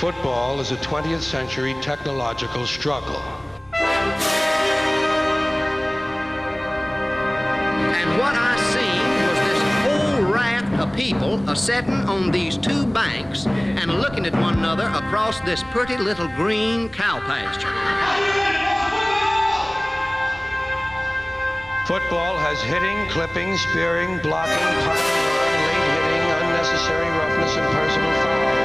Football is a 20th century technological struggle. And what I seen was this whole raft of people a-setting on these two banks and looking at one another across this pretty little green cow pasture. Football has hitting, clipping, spearing, blocking, punting, late hitting, unnecessary roughness, and personal fouls.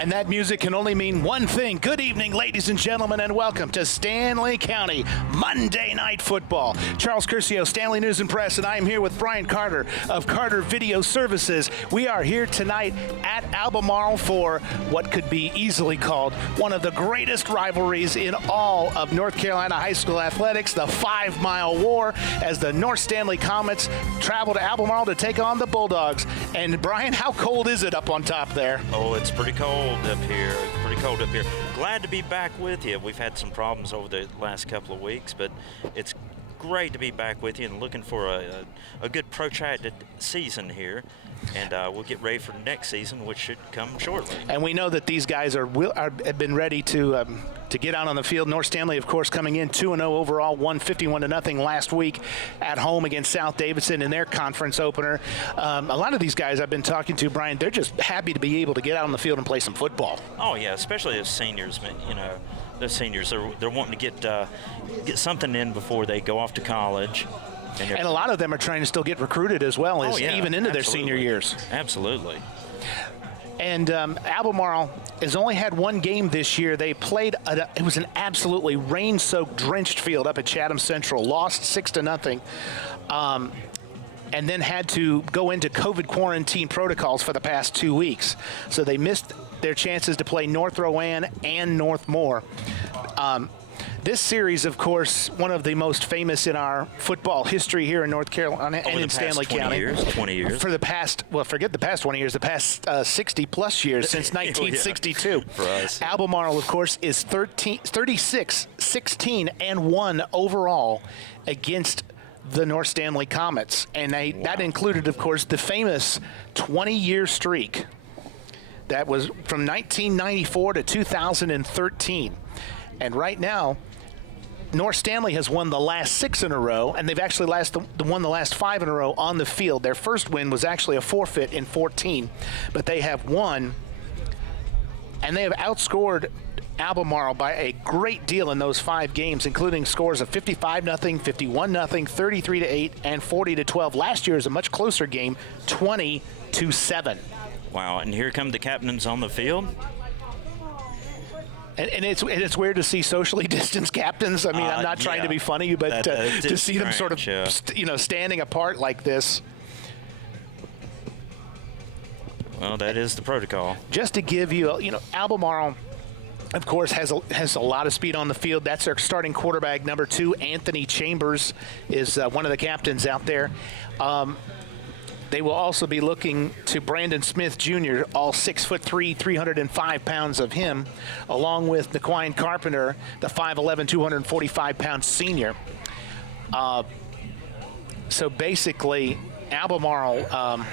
And that music can only mean one thing. Good evening, ladies and gentlemen, and welcome to Stanley County Monday Night Football. Charles Curcio, Stanley News and Press, and I am here with Brian Carter of Carter Video Services. We are here tonight at Albemarle for what could be easily called one of the greatest rivalries in all of North Carolina high school athletics, the 5 Mile War, as the North Stanley Comets travel to Albemarle to take on the Bulldogs. And Brian, how cold is it up on top there? Oh, it's pretty cold up here. It's pretty cold up here. Glad to be back with you. We've had some problems over the last couple of weeks, but it's great to be back with you and looking for a good protracted season here. And we'll get ready for next season, which should come shortly. And we know that these guys have been ready to get out on the field. North Stanley, of course, coming in 2-0 overall, won 51-0 last week at home against South Davidson in their conference opener. A lot of these guys I've been talking to, Brian, they're just happy to be able to get out on the field and play some football. Oh yeah, especially as seniors. You know, the seniors they're wanting to get something in before they go off to college. And a lot of them are trying to still get recruited as well, even into their senior years. Absolutely. And Albemarle has only had one game this year. They played, it was an absolutely rain-soaked, drenched field up at Chatham Central, lost 6-0, and then had to go into COVID quarantine protocols for the past 2 weeks. So they missed their chances to play North Rowan and North Moore. This series, of course, one of the most famous in our football history here in North Carolina and in Stanley County. 20 years. For the past, well, forget the past 20 years, the past 60-plus years since 1962. For us. Albemarle, of course, is 36-16-1 overall against the North Stanley Comets. And that included, of course, the famous 20-year streak that was from 1994 to 2013. And right now, North Stanley has won the last 6 in a row, and they've actually won the last 5 in a row on the field. Their first win was actually a forfeit in 14, but they have won, and they have outscored Albemarle by a great deal in those 5 games, including scores of 55-0, 51-0, 33-8, and 40-12. Last year was a much closer game, 20-7. Wow, and here come the captains on the field. And it's weird to see socially distanced captains. I mean, I'm not trying to be funny, but to see them sort of, standing apart like this. Well, that is the protocol. Just to give you, Albemarle, of course, has a lot of speed on the field. That's their starting quarterback, number 2, Anthony Chambers, is one of the captains out there. They will also be looking to Brandon Smith Jr., all 6'3", 305 pounds of him, along with Naquine Carpenter, the 5'11", 245-pound senior. So basically, Albemarle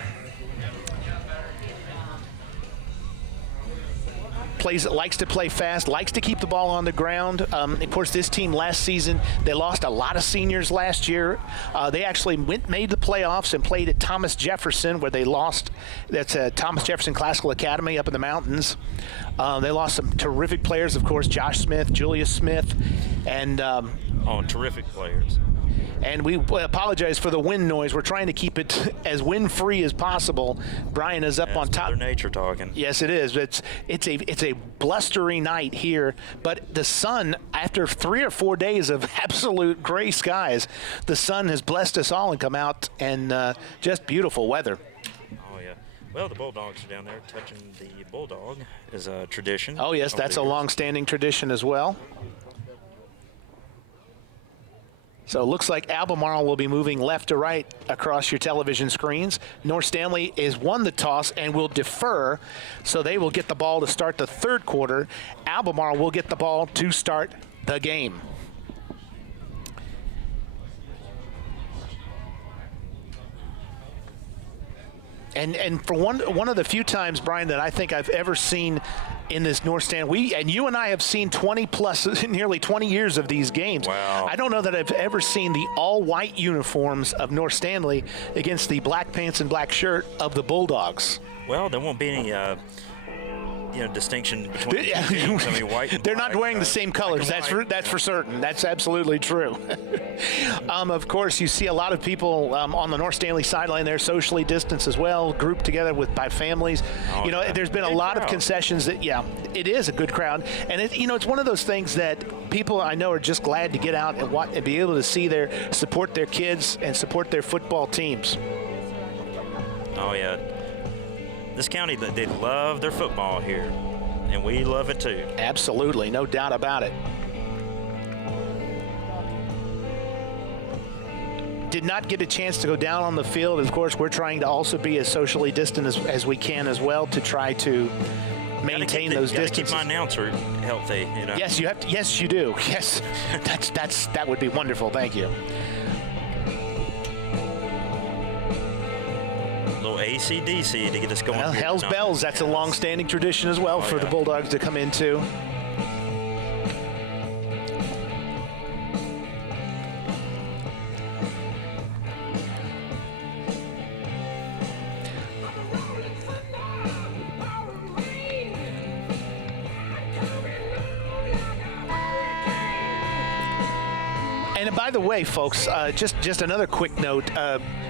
likes to play fast, likes to keep the ball on the ground. Of course, this team last season, they lost a lot of seniors last year. They actually made the playoffs and played at Thomas Jefferson, where they lost. That's Thomas Jefferson Classical Academy up in the mountains. They lost some terrific players, of course, Josh Smith, Julius Smith. And terrific players. And we apologize for the wind noise. We're trying to keep it as wind-free as possible. Brian is up on top. Mother Nature talking. Yes, it is. It's a blustery night here, but the sun, after 3 or 4 days of absolute gray skies, the sun has blessed us all and come out and just beautiful weather. Oh yeah. Well, the Bulldogs are down there. Touching the bulldog is a tradition. Oh yes, that's a long-standing tradition as well. So it looks like Albemarle will be moving left to right across your television screens. North Stanley has won the toss and will defer, so they will get the ball to start the third quarter. Albemarle will get the ball to start the game. And for one of the few times, Brian, that I think I've ever seen in this North Stand, you and I have seen 20 plus, nearly 20 years of these games. Wow. I don't know that I've ever seen the all-white uniforms of North Stanley against the black pants and black shirt of the Bulldogs. Well, there won't be any distinction between the teams. I mean, white and They're black, not wearing the same colors. That's for certain. That's absolutely true. Of course, you see a lot of people on the North Stanley sideline there, socially distanced as well, grouped together by families. Yeah. There's been a lot of concessions. It is a good crowd, and it's one of those things that people I know are just glad to get out and be able to see support their kids and support their football teams. Oh yeah. This county, they love their football here, and we love it too. Absolutely, no doubt about it. Did not get a chance to go down on the field. Of course, we're trying to also be as socially distant as we can as well to try to maintain those distances. Keep my announcer healthy. Yes, you have to. Yes, you do. Yes, that would be wonderful. Thank you. AC/DC to get us going. Well, Hell's Bells, that's a long-standing tradition as well for the Bulldogs to come into. And by the way, folks, just another quick note.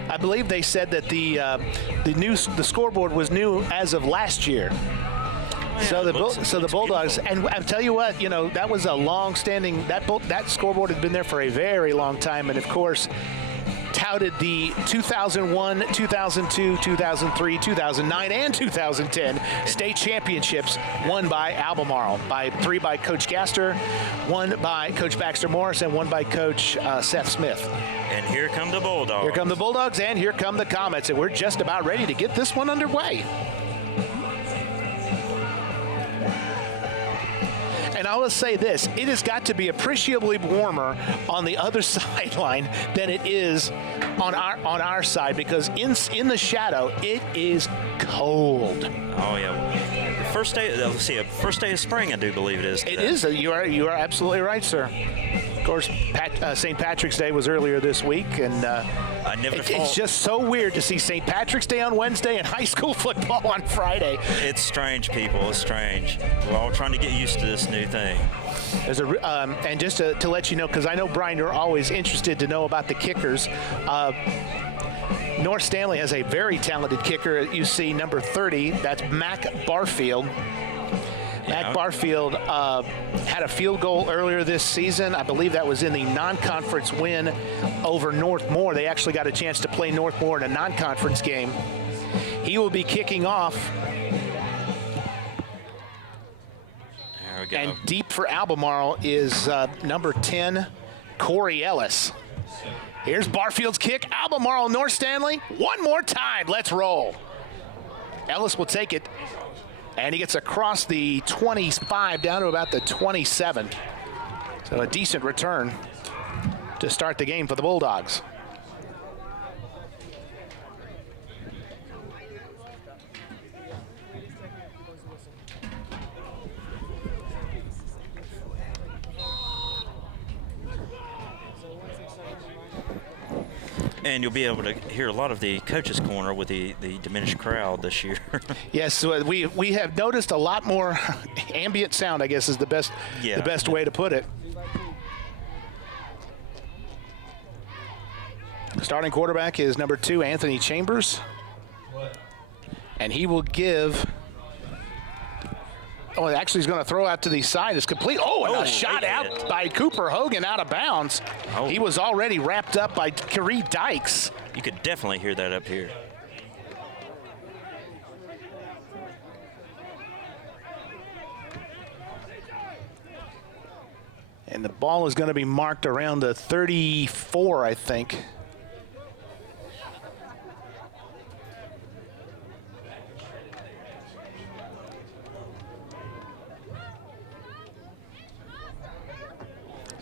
I believe they said that the scoreboard was new as of last year. So the Bulldogs, and I'll tell you what, that was a long-standing, that scoreboard had been there for a very long time, and of course, touted the 2001, 2002, 2003, 2009, and 2010 state championships won by Albemarle, three by Coach Gaster, one by Coach Baxter Morris, and one by Coach Seth Smith. And here come the Bulldogs. Here come the Bulldogs, and here come the Comets, and we're just about ready to get this one underway. And I will say this, it has got to be appreciably warmer on the other sideline than it is on our side, because in the shadow, it is cold. Oh, yeah. The first day of spring, I do believe it is today. It is. You are absolutely right, sir. Of course, St. Patrick's Day was earlier this week, and it's just so weird to see St. Patrick's Day on Wednesday and high school football on Friday. It's strange, people. It's strange. We're all trying to get used to this new thing. There's and just to let you know, because I know, Brian, you're always interested to know about the kickers. North Stanley has a very talented kicker. You see number 30, that's Mac Barfield. Mac Barfield had a field goal earlier this season. I believe that was in the non-conference win over Northmore. They actually got a chance to play Northmore in a non-conference game. He will be kicking off. There we go. And deep for Albemarle is number 10, Corey Ellis. Here's Barfield's kick. Albemarle, North Stanley. One more time. Let's roll. Ellis will take it. And he gets across the 25 down to about the 27. So a decent return to start the game for the Bulldogs. And you'll be able to hear a lot of the coaches' corner with the diminished crowd this year. Yes, so we have noticed a lot more ambient sound, I guess is the best way to put it. Starting quarterback is number 2, Anthony Chambers. And he will give. Oh, actually, he's going to throw out to the side. It's complete. Oh, and a shot out by Cooper Hogan out of bounds. Oh. He was already wrapped up by Keree Dykes. You could definitely hear that up here. And the ball is going to be marked around the 34, I think.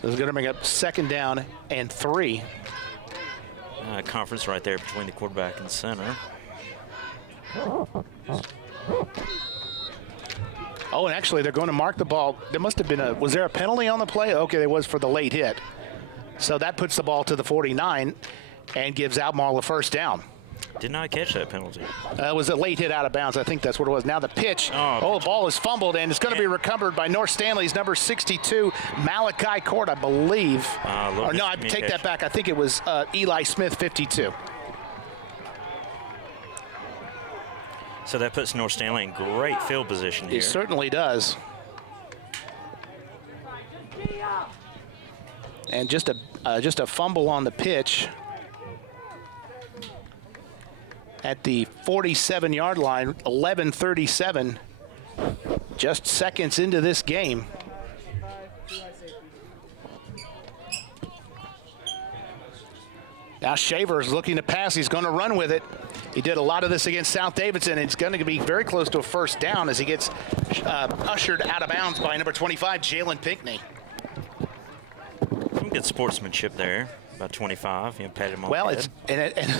So it's going to bring up 2nd down and 3. Conference right there between the quarterback and center. Oh, and actually, they're going to mark the ball. There must have been was there a penalty on the play? Okay, there was for the late hit. So that puts the ball to the 49 and gives Albemarle a 1st down. Did not catch that penalty. It was a late hit out of bounds. I think that's what it was. Now the pitch. The ball is fumbled, and it's going to be recovered by North Stanley's number 62, Malachi Court, I believe. Or no, I take that back. I think it was Eli Smith, 52. So that puts North Stanley in great field position here. It certainly does. And just a fumble on the pitch at the 47-yard line, 11:37, just seconds into this game. Now Shaver is looking to pass. He's going to run with it. He did a lot of this against South Davidson. It's going to be very close to a 1st down as he gets ushered out of bounds by number 25, Jalen Pinckney. Some good sportsmanship there. About 25, patted him on the head.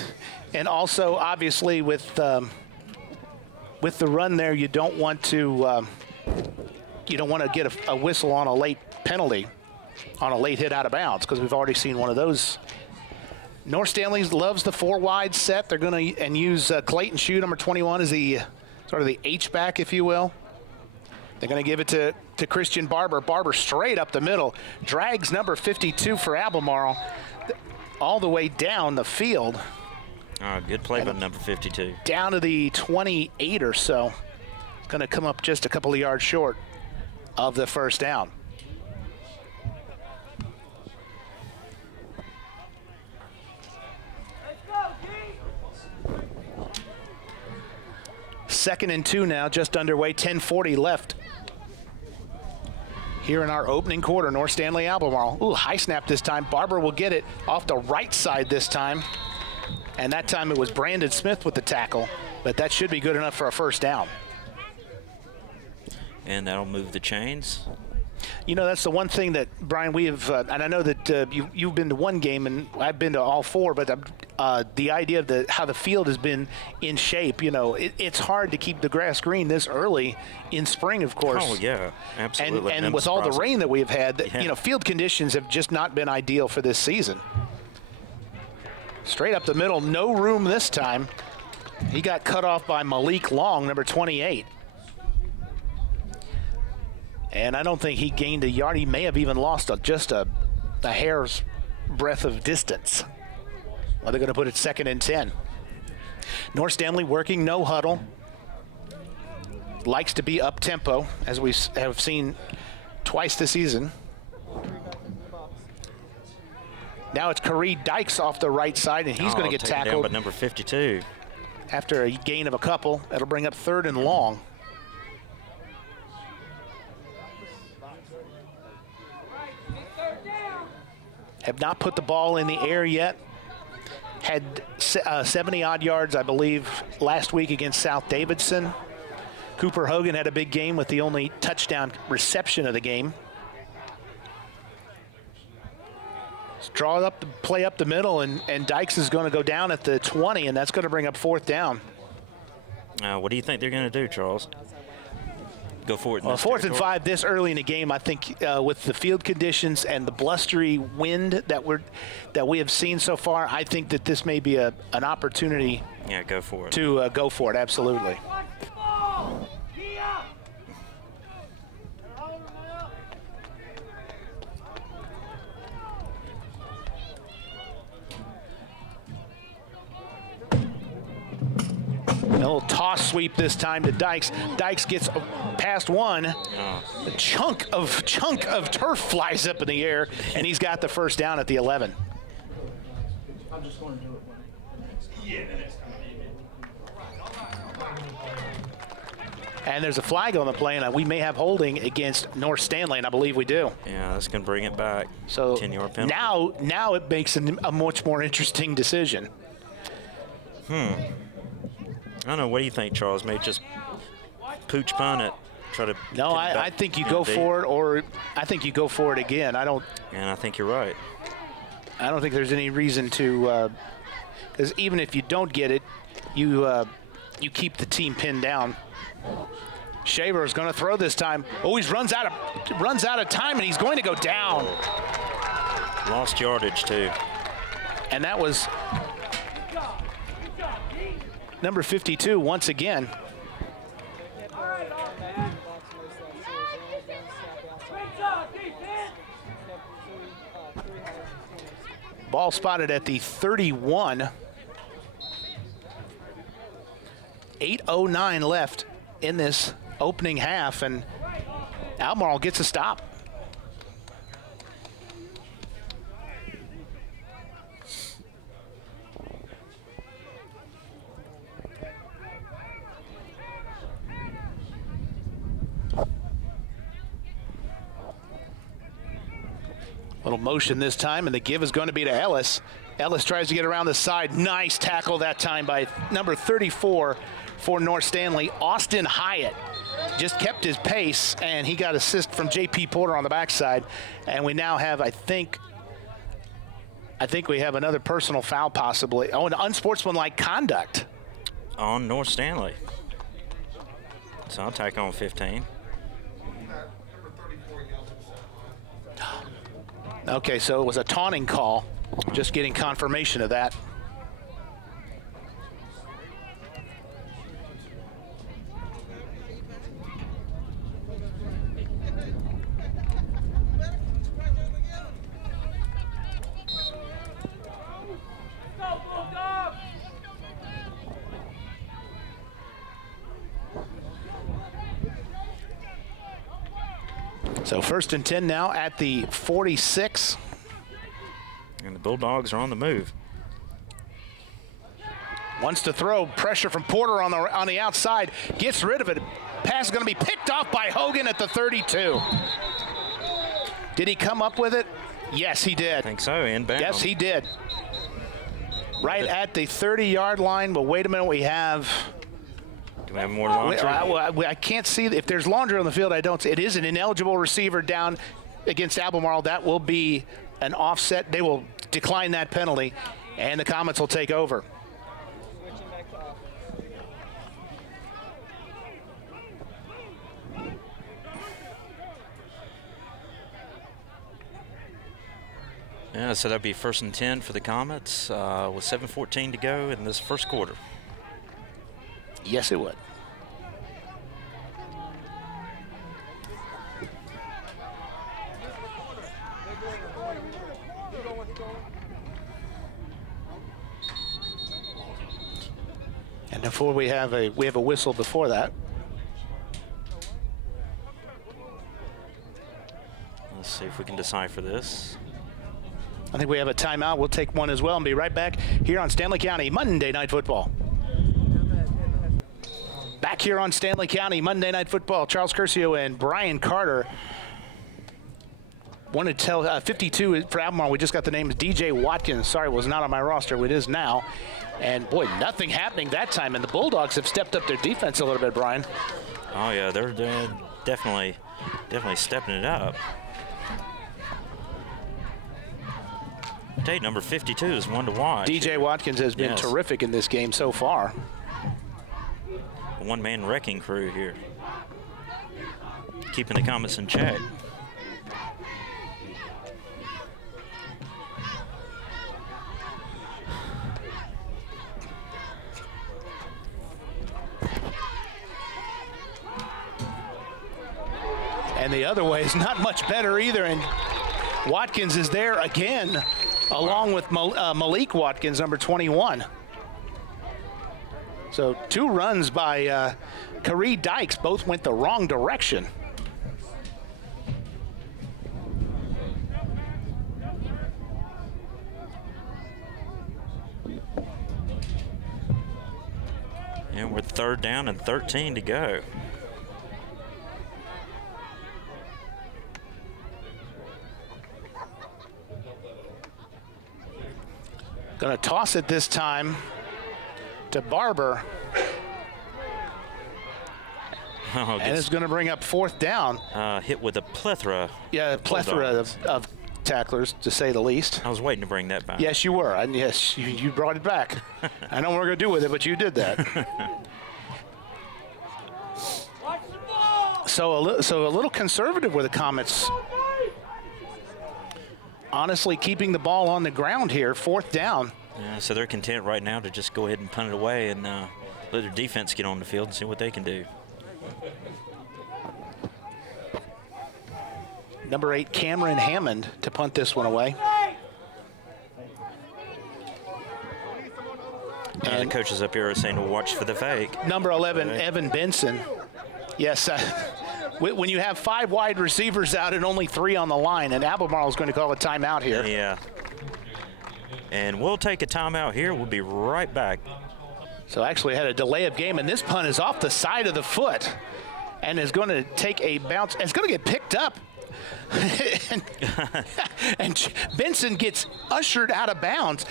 And also obviously with the run there, you don't want to get a whistle on a late penalty, on a late hit out of bounds, because we've already seen one of those. North Stanley loves the 4-wide set. They're going to use Clayton Shue, number 21, as the sort of the H-back, if you will. They're going to give it to Christian Barber. Barber straight up the middle. Drags number 52 for Albemarle all the way down the field. Good play by number 52. Down to the 28 or so. It's going to come up just a couple of yards short of the 1st down. Second and 2 now, just underway, 10:40 left. Here in our opening quarter, North Stanley Albemarle. Ooh, high snap this time. Barber will get it off the right side this time. And that time it was Brandon Smith with the tackle, but that should be good enough for a 1st down. And that'll move the chains. You know, that's the one thing that, Brian, we have, and I know that you've been to one game and I've been to all 4, but the idea of how the field has been in shape, it's hard to keep the grass green this early in spring, of course. Oh, yeah, absolutely. And with all the rain that we've had, field conditions have just not been ideal for this season. Straight up the middle, no room this time. He got cut off by Malik Long, number 28. And I don't think he gained a yard. He may have even lost just a hair's breadth of distance. Well, they're going to put it 2nd and 10. North Stanley working no huddle. Likes to be up tempo, as we have seen twice this season. Now it's Keree Dykes off the right side, and he's going to get tackled. Down by number 52. After a gain of a couple, that'll bring up 3rd and long. Have not put the ball in the air yet. Had 70-odd yards, I believe, last week against South Davidson. Cooper Hogan had a big game with the only touchdown reception of the game. Draw up the play up the middle, and Dykes is going to go down at the 20, and that's going to bring up 4th down. What do you think they're going to do, Charles? Go for it. Well, 4th and 5 this early in the game, I think, with the field conditions and the blustery wind that we have seen so far, I think that this may be an opportunity. Yeah, go for it. To go for it, absolutely. little toss sweep this time to Dykes. Dykes gets past one. A chunk of turf flies up in the air, and he's got the first down at the 11. I'm just going to do it when next time. And there's a flag on the play, and we may have holding against North Stanley, and I believe we do. Yeah, that's going to bring it back. So 10-yard penalty. now it makes a much more interesting decision. I don't know. What do you think, Charles? Maybe just pooch punt it. Try to. No, I think you go for it, or I think you go for it again. And I think you're right. I don't think there's any reason to, because even if you don't get it, you keep the team pinned down. Shaver is going to throw this time. Oh, he runs out of time, and he's going to go down. Lost yardage too. And that was number 52 once again. Ball spotted at the 31. 8:09 left in this opening half, and Albemarle gets a stop. Little motion this time, and the give is going to be to Ellis. Ellis tries to get around the side. Nice tackle that time by number 34 for North Stanley. Austin Hyatt just kept his pace, and he got assist from J.P. Porter on the backside. And we now have, I think we have another personal foul possibly. Oh, an unsportsmanlike conduct. On North Stanley. So I'll tack on 15. Okay, so it was a taunting call. Just getting confirmation of that. So 1st and 10 now at the 46. And the Bulldogs are on the move. Wants to throw, pressure from Porter on the outside, gets rid of it. Pass is going to be picked off by Hogan at the 32. Did he come up with it? Yes, he did. I think so, inbound. Yes, he did. Right at the 30-yard line, but wait a minute, we have... Do we have more laundry? I can't see. If there's laundry on the field, I don't see. It is an ineligible receiver down against Albemarle. That will be an offset. They will decline that penalty, and the Comets will take over. Yeah, so that'd be 1st and 10 for the Comets with 7:14 to go in this first quarter. Yes, it would. And before we have a whistle before that. Let's see if we can decipher this. I think we have a timeout. We'll take one as well and be right back here on Stanley County Monday Night Football. Back here on Stanley County Monday Night Football. Charles Curcio and Brian Carter. Wanted to tell 52 for Albemarle. We just got the name of DJ Watkins. Sorry, it was not on my roster. It is now. And boy, nothing happening that time. And the Bulldogs have stepped up their defense a little bit, Brian. Oh yeah, they're definitely stepping it up. I tell you, number 52 is one to watch. DJ Watkins has been terrific in this game so far. A one-man wrecking crew here, keeping the Comets in check. And the other way is not much better either. And Watkins is there again, along with Malik Watkins, number 21. So 2 runs by Karee Dykes both went the wrong direction. And we're 3rd down and 13 to go. Going to toss it this time to Barber. Oh, And it's going to bring up 4th down. hit with a plethora. Yeah, a plethora of tacklers, to say the least. I was waiting to bring that back. Yes, you were. And yes, you brought it back. I don't know what we're going to do with it, but you did that. So a little conservative with the Comets. Honestly, keeping the ball on the ground here, 4th down. Yeah, so they're content right now to just go ahead and punt it away and let their defense get on the field and see what they can do. Number 8, Cameron Hammond, to punt this one away. And the coaches up here are saying to watch for the fake. Number 11, Evan Benson. Yes, when you have 5 wide receivers out and only 3 on the line, and Albemarle is going to call a timeout here. Yeah. And we'll take a timeout here. We'll be right back. So actually had a delay of game, and this punt is off the side of the foot and is going to take a bounce. It's going to get picked up. and Benson gets ushered out of bounds.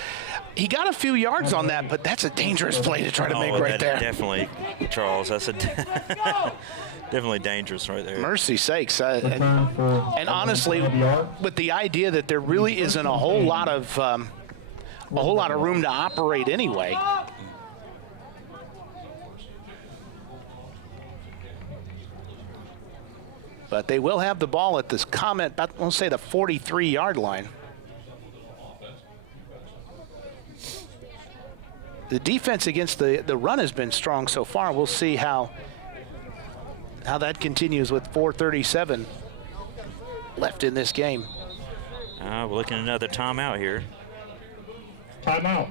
He got a few yards on that, but that's a dangerous play to try to make right there. Definitely, Charles. That's definitely dangerous right there. Mercy sakes. And honestly, with the idea that there really isn't a whole lot of room to operate anyway. But they will have the ball at this Comet, we'll say the 43-yard line. The defense against the run has been strong so far. We'll see how that continues with 4:37 left in this game. We're looking at another timeout here. Timeout.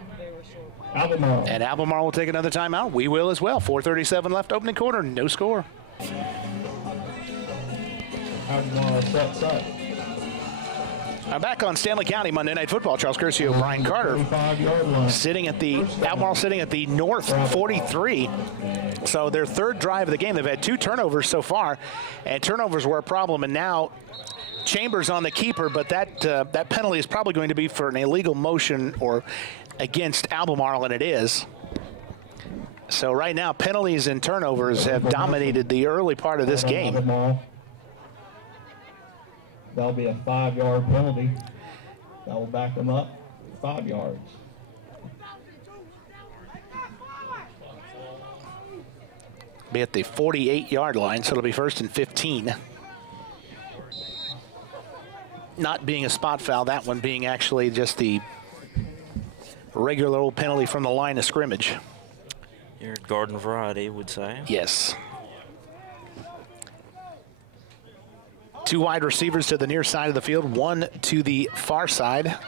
Albemarle. And Albemarle will take another timeout. We will as well. 4:37 left, opening quarter, no score. Albemarle sets up. I'm back on Stanley County Monday Night Football. Charles Curcio, Brian Carter, 45-yard line. Albemarle sitting at the North 43. So their 3rd drive of the game. They've had 2 turnovers so far, and turnovers were a problem. And now Chambers on the keeper, but that penalty is probably going to be for an illegal motion or against Albemarle, and it is. So right now, penalties and turnovers have dominated the early part of this game. That'll be a 5-yard penalty. That will back them up 5 yards. Be at the 48-yard line, so it'll be 1st and 15. Not being a spot foul, that one being actually just the regular old penalty from the line of scrimmage. Your garden variety would say. Yes. 2 wide receivers to the near side of the field, 1 to the far side.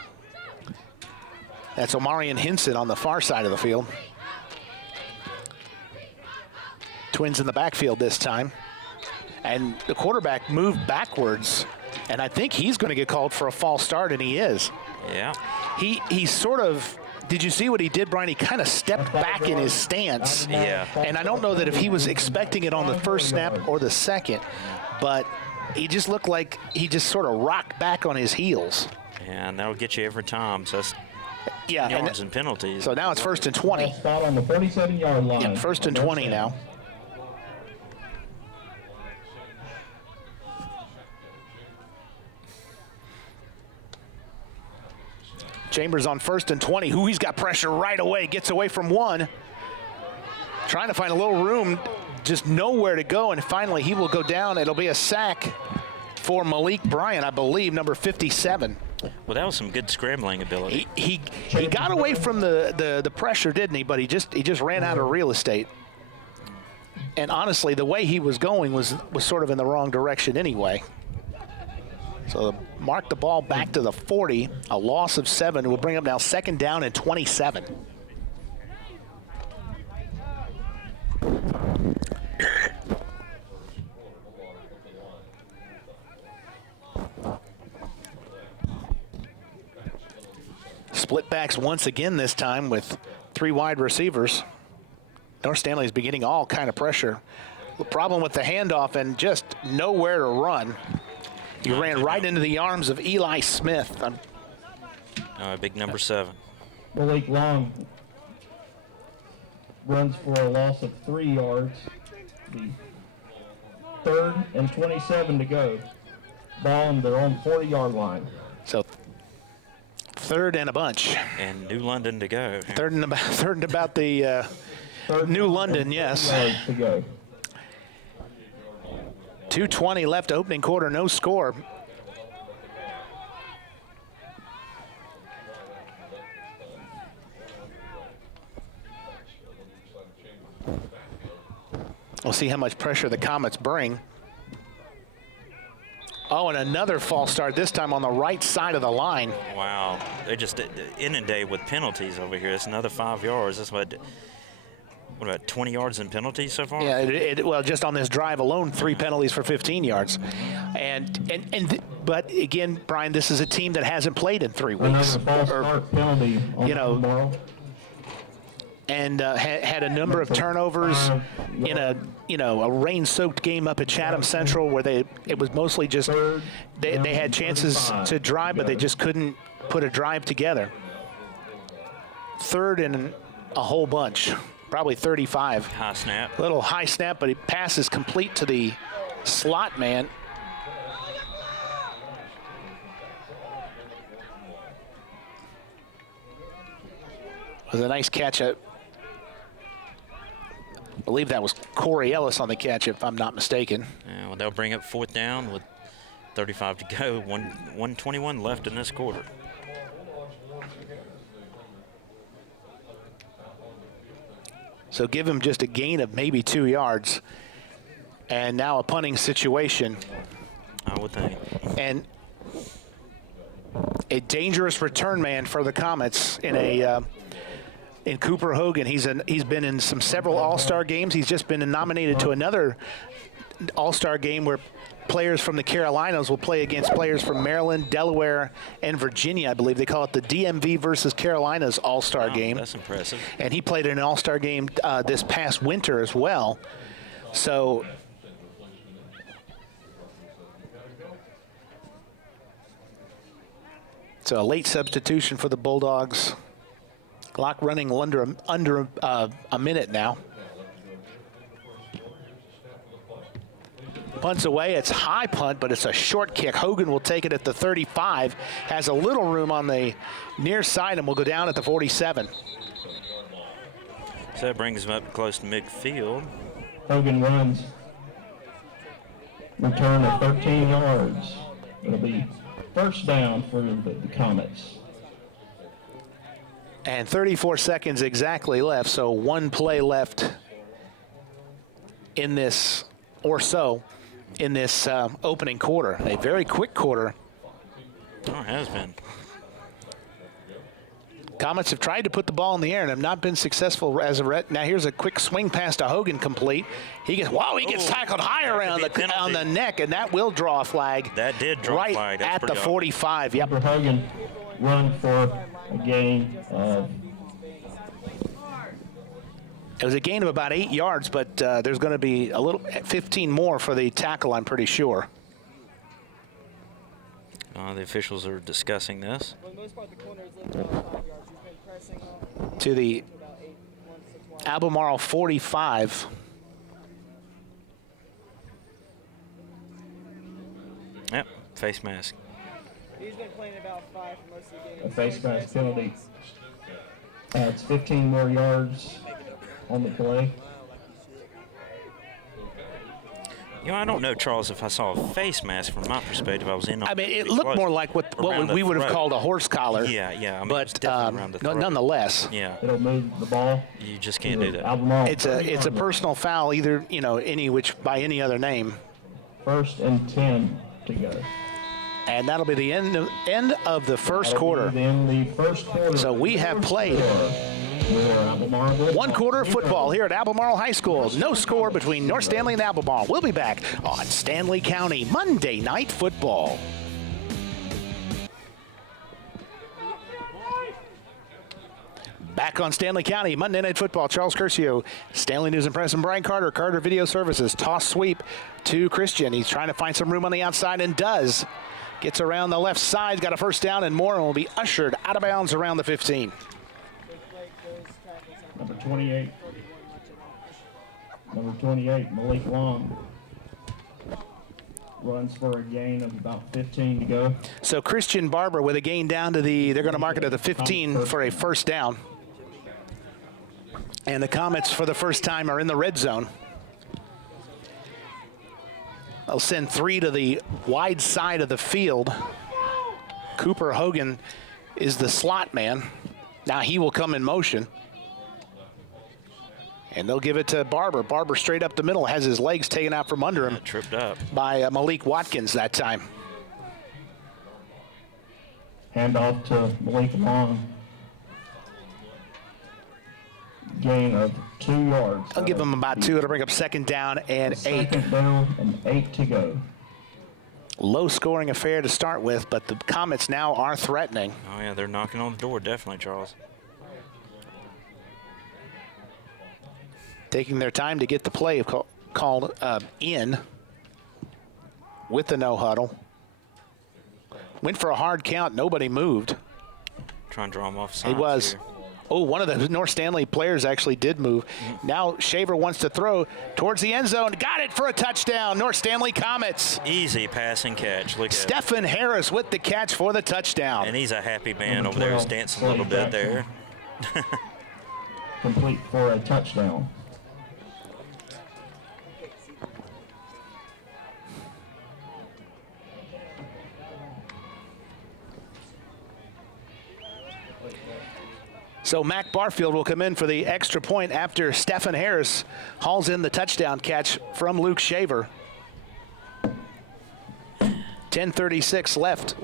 That's Omarion Hinson on the far side of the field. Twins in the backfield this time. And the quarterback moved backwards, and I think he's going to get called for a false start, and he is. Yeah. He sort of, did you see what he did, Brian? He kind of stepped back in his stance. Yeah. And I don't know that if he was expecting it on the first snap or the second, but he just looked like he just sort of rocked back on his heels. And that'll get you every time. So that's Yeah. yards and penalties. So now it's 1st and 20. Spot on the 37-yard line. Yeah, 1st and 20 now. Chambers on 1st and 20. He's got pressure right away. Gets away from 1. Trying to find a little room. Just nowhere to go, and finally he will go down. It'll be a sack for Malik Bryant, I believe, number 57. Well, that was some good scrambling ability. He got away from the pressure, didn't he? But he just ran out of real estate. And honestly, the way he was going was sort of in the wrong direction anyway. So mark the ball back to the 40, a loss of 7. Will bring up now 2nd down and 27. Split backs once again this time with 3 wide receivers. North Stanley's been getting all kind of pressure. The problem with the handoff and just nowhere to run. He ran right into the arms of Eli Smith. Big number 7. Malik Long runs for a loss of 3 yards. The 3rd and 27 to go. Ball on their own 40-yard line. So 3rd and a bunch. And New London to go. 3rd and about the New London, yes. Yards to go. 2:20 left, opening quarter, no score. We'll see how much pressure the Comets bring. Oh, and another false start, this time on the right side of the line. Wow, they just inundate with penalties over here. It's another 5 yards. That's what about 20 yards in penalties so far? Yeah, well, just on this drive alone, 3 penalties for 15 yards. But again, Brian, this is a team that hasn't played in 3 weeks. Another false start penalty on Albemarle. And had a number of turnovers in a rain-soaked game up at Chatham Central where it was mostly just they had chances to drive, but they just couldn't put a drive together. 3rd and a whole bunch, probably 35. High snap. Little high snap, but he passes complete to the slot man. It was a nice catch. I believe that was Corey Ellis on the catch, if I'm not mistaken. Yeah, well, they'll bring up 4th down with 35 to go. 1:21 left in this quarter. So give him just a gain of maybe 2 yards. And now a punting situation. I would think. And a dangerous return man for the Comets in Cooper Hogan. He's been in several All-Star games. He's just been nominated to another All-Star game where players from the Carolinas will play against players from Maryland, Delaware, and Virginia. I believe they call it the DMV versus Carolinas All-Star game. That's impressive. And he played in an All-Star game this past winter as well. So a late substitution for the Bulldogs. Clock running under a minute now. Punts away. It's high punt, but it's a short kick. Hogan will take it at the 35. Has a little room on the near side and will go down at the 47. So that brings him up close to midfield. Hogan runs. Return of 13 yards. It'll be 1st down for the Comets. And 34 seconds exactly left, so 1 play left in this, or so, in this opening quarter. A very quick quarter. Oh, it has been. Comets have tried to put the ball in the air and have not been successful as of yet. Now here's a quick swing pass to Hogan complete. He gets tackled high around on the neck, and that will draw a flag. That did draw a flag. Right at the 45. Yep. Hogan run for a gain of. It was a gain of about 8 yards, but there's going to be 15 more for the tackle, I'm pretty sure. The officials are discussing this. To the Albemarle 45. Yep, face mask. He's been playing about 5 for most of the game. A face mask penalty. It's 15 more yards on the play. You know, I don't know, Charles, if I saw a face mask from my perspective. I was in on. I mean, it looked more like what we would have called a horse collar. Yeah. I mean, but it's definitely around the throat. nonetheless, yeah, It'll move the ball. you just can't do that. Albemarle it's a personal foul, either by any other name. 1st and 10 to go. And that'll be the end of the first quarter. Then the first quarter. So we have played 1 quarter of football here at Albemarle High School. No score between North Stanley and Albemarle. We'll be back on Stanley County Monday Night Football. Back on Stanley County, Monday Night Football. Charles Curcio, Stanley News and Press, and Brian Carter, Carter Video Services. Toss sweep to Christian. He's trying to find some room on the outside and does. Gets around the left side, got a first down, and Moore will be ushered out of bounds around the 15. Number 28. Number 28, Malik Long. Runs for a gain of about 15 to go. So Christian Barber with a gain down to they're going to mark it at the 15 for a first down. And the Comets for the first time are in the red zone. They'll send 3 to the wide side of the field. Cooper Hogan is the slot man. Now he will come in motion. And they'll give it to Barber. Barber straight up the middle, has his legs taken out from under him. Tripped up. By Malik Watkins that time. Handoff to Malik Long. Gain of 2 yards. I'll give him about 2. It'll bring up second down and 8. Second down and 8 to go. Low scoring affair to start with, but the Comets now are threatening. Oh, yeah, they're knocking on the door, definitely, Charles. Taking their time to get the play called in with the no huddle. Went for a hard count. Nobody moved. Trying to draw him off He sides was. here. Oh, one of the North Stanley players actually did move. Now Shaver wants to throw towards the end zone. Got it for a touchdown. North Stanley Comets. Easy passing catch. Look at Stephen Harris with the catch for the touchdown. And he's a happy man Number over there. He's 12, dancing a little bit there. Complete for a touchdown. So Mac Barfield will come in for the extra point after Stephen Harris hauls in the touchdown catch from Luke Shaver. 10:36 left.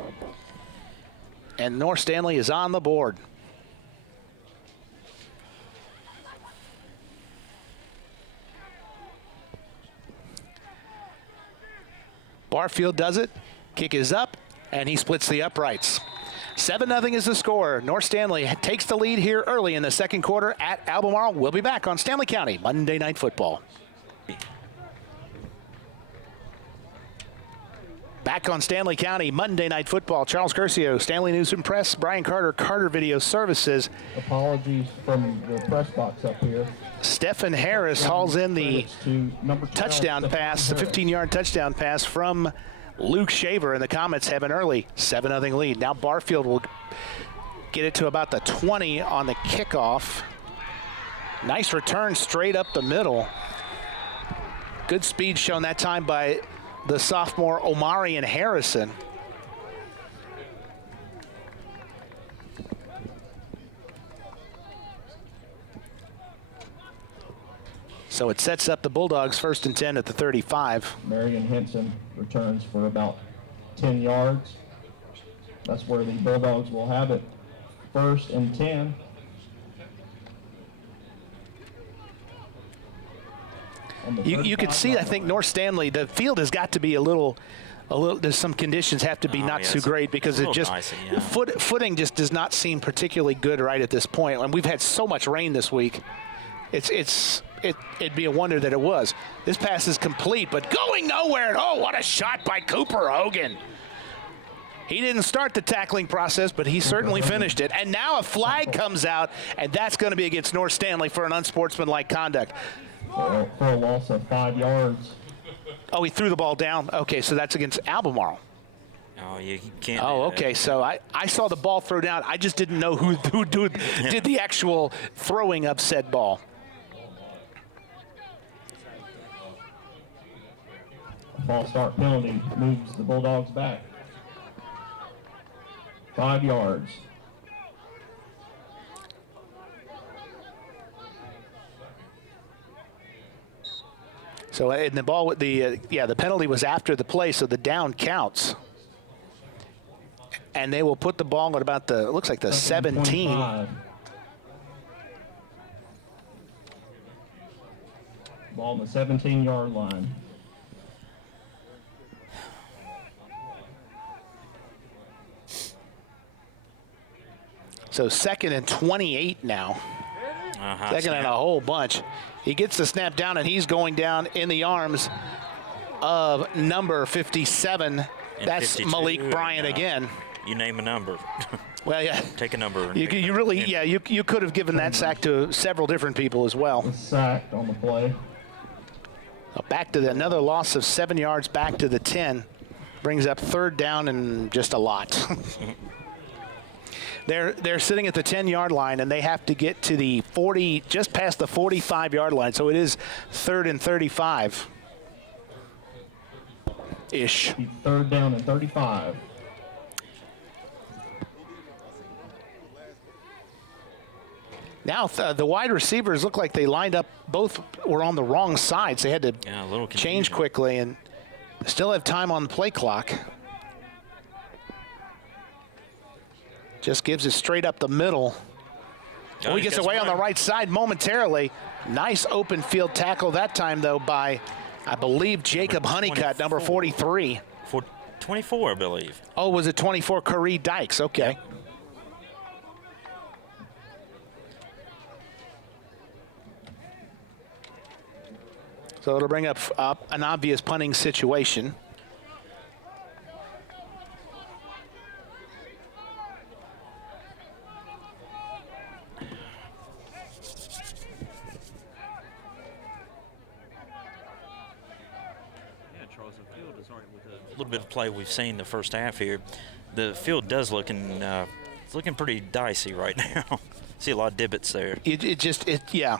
And North Stanley is on the board. Barfield does it. Kick is up, and he splits the uprights. 7-0 is the score. North Stanley takes the lead here early in the second quarter at Albemarle. We'll be back on Stanley County Monday Night Football. Back on Stanley County Monday Night Football. Charles Curcio, Stanley News and Press, Brian Carter, Carter Video Services. Apologies from the press box up here. Stephen Harris hauls in the touchdown pass, the 15-yard touchdown pass from Luke Shaver, and the Comets have an early 7-0 lead. Now Barfield will get it to about the 20 on the kickoff. Nice return straight up the middle. Good speed shown that time by the sophomore Omarion Harrison. So it sets up the Bulldogs 1st and 10 at the 35. Marion Henson returns for about 10 yards. That's where the Bulldogs will have it. 1st and 10. You could see, I think, North Stanley, the field has got to be a little, there's some conditions have to be not too great because it just, dicey, yeah. footing just does not seem particularly good right at this point. And we've had so much rain this week. It'd be a wonder that it was. This pass is complete, but going nowhere. And oh, what a shot by Cooper Hogan. He didn't start the tackling process, but he certainly finished it. And now a flag comes out, and that's going to be against North Stanley for an unsportsmanlike conduct. For a loss of 5 yards. Oh, he threw the ball down. Okay, so that's against Albemarle. Oh, you can't. Oh, okay. So I saw the ball throw down. I just didn't know who did the actual throwing of said ball. False start penalty moves the Bulldogs back. 5 yards. So in the ball with the penalty was after the play, so the down counts. And they will put the ball at about it looks like the 17. 25. Ball on the 17-yard line. So So 2nd and 28 now. Second Snap. and a whole bunch. He gets the snap down, and he's going down in the arms of number 57. And That's 52, Malik Bryant again. You name a number. Well, yeah. Take a number. You really, yeah, you could have given that sack to several different people as well. Sacked on the play. Back to another loss of 7 yards, back to the 10. Brings up 3rd down and just a lot. They're sitting at the 10-yard line, and they have to get to the 40, just past the 45-yard line. So it is 3rd and 35-ish. 3rd down and 35. Now the wide receivers look like they lined up, both were on the wrong sides. They had to Yeah, a little change confusion. quickly and still have time on the play clock. Just gives it straight up the middle. Oh, He gets away on the right side momentarily. Nice open field tackle that time, though, by, I believe, Jacob Honeycutt, number 43. 24, I believe. Oh, was it 24? Curry Dykes, okay. So it'll bring up an obvious punting situation. A little bit of play we've seen the first half here. The field does looking it's looking pretty dicey right now. See a lot of divots there. Yeah.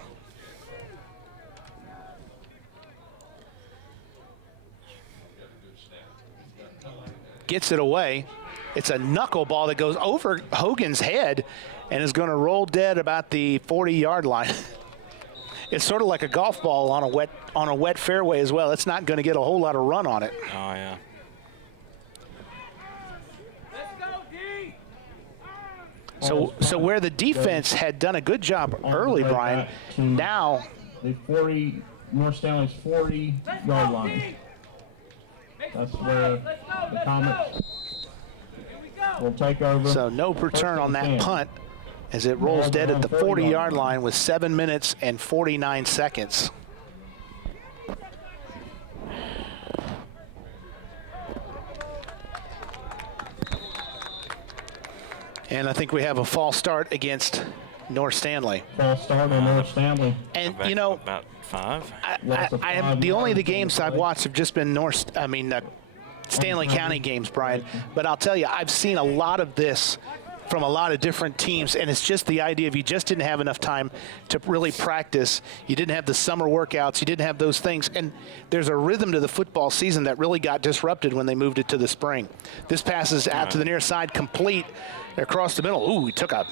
Gets it away. It's a knuckleball that goes over Hogan's head and is going to roll dead about the 40-yard line. It's sort of like a golf ball on a wet fairway as well. It's not going to get a whole lot of run on it. Oh yeah. So where the defense had done a good job early, Brian, now the North Stanley's 40-yard line. That's where the Comets will take over. So no return on that punt as it rolls dead at the 40-yard line with 7 minutes and 49 seconds. And I think we have a false start against North Stanley. False start on North Stanley. And, you know, about 5. I have the games I've watched have just been Stanley County games, Brian. But I'll tell you, I've seen a lot of this from a lot of different teams, and it's just the idea of you just didn't have enough time to really practice. You didn't have the summer workouts. You didn't have those things. And there's a rhythm to the football season that really got disrupted when they moved it to the spring. This passes out to the near side, complete across the middle. Ooh, he took a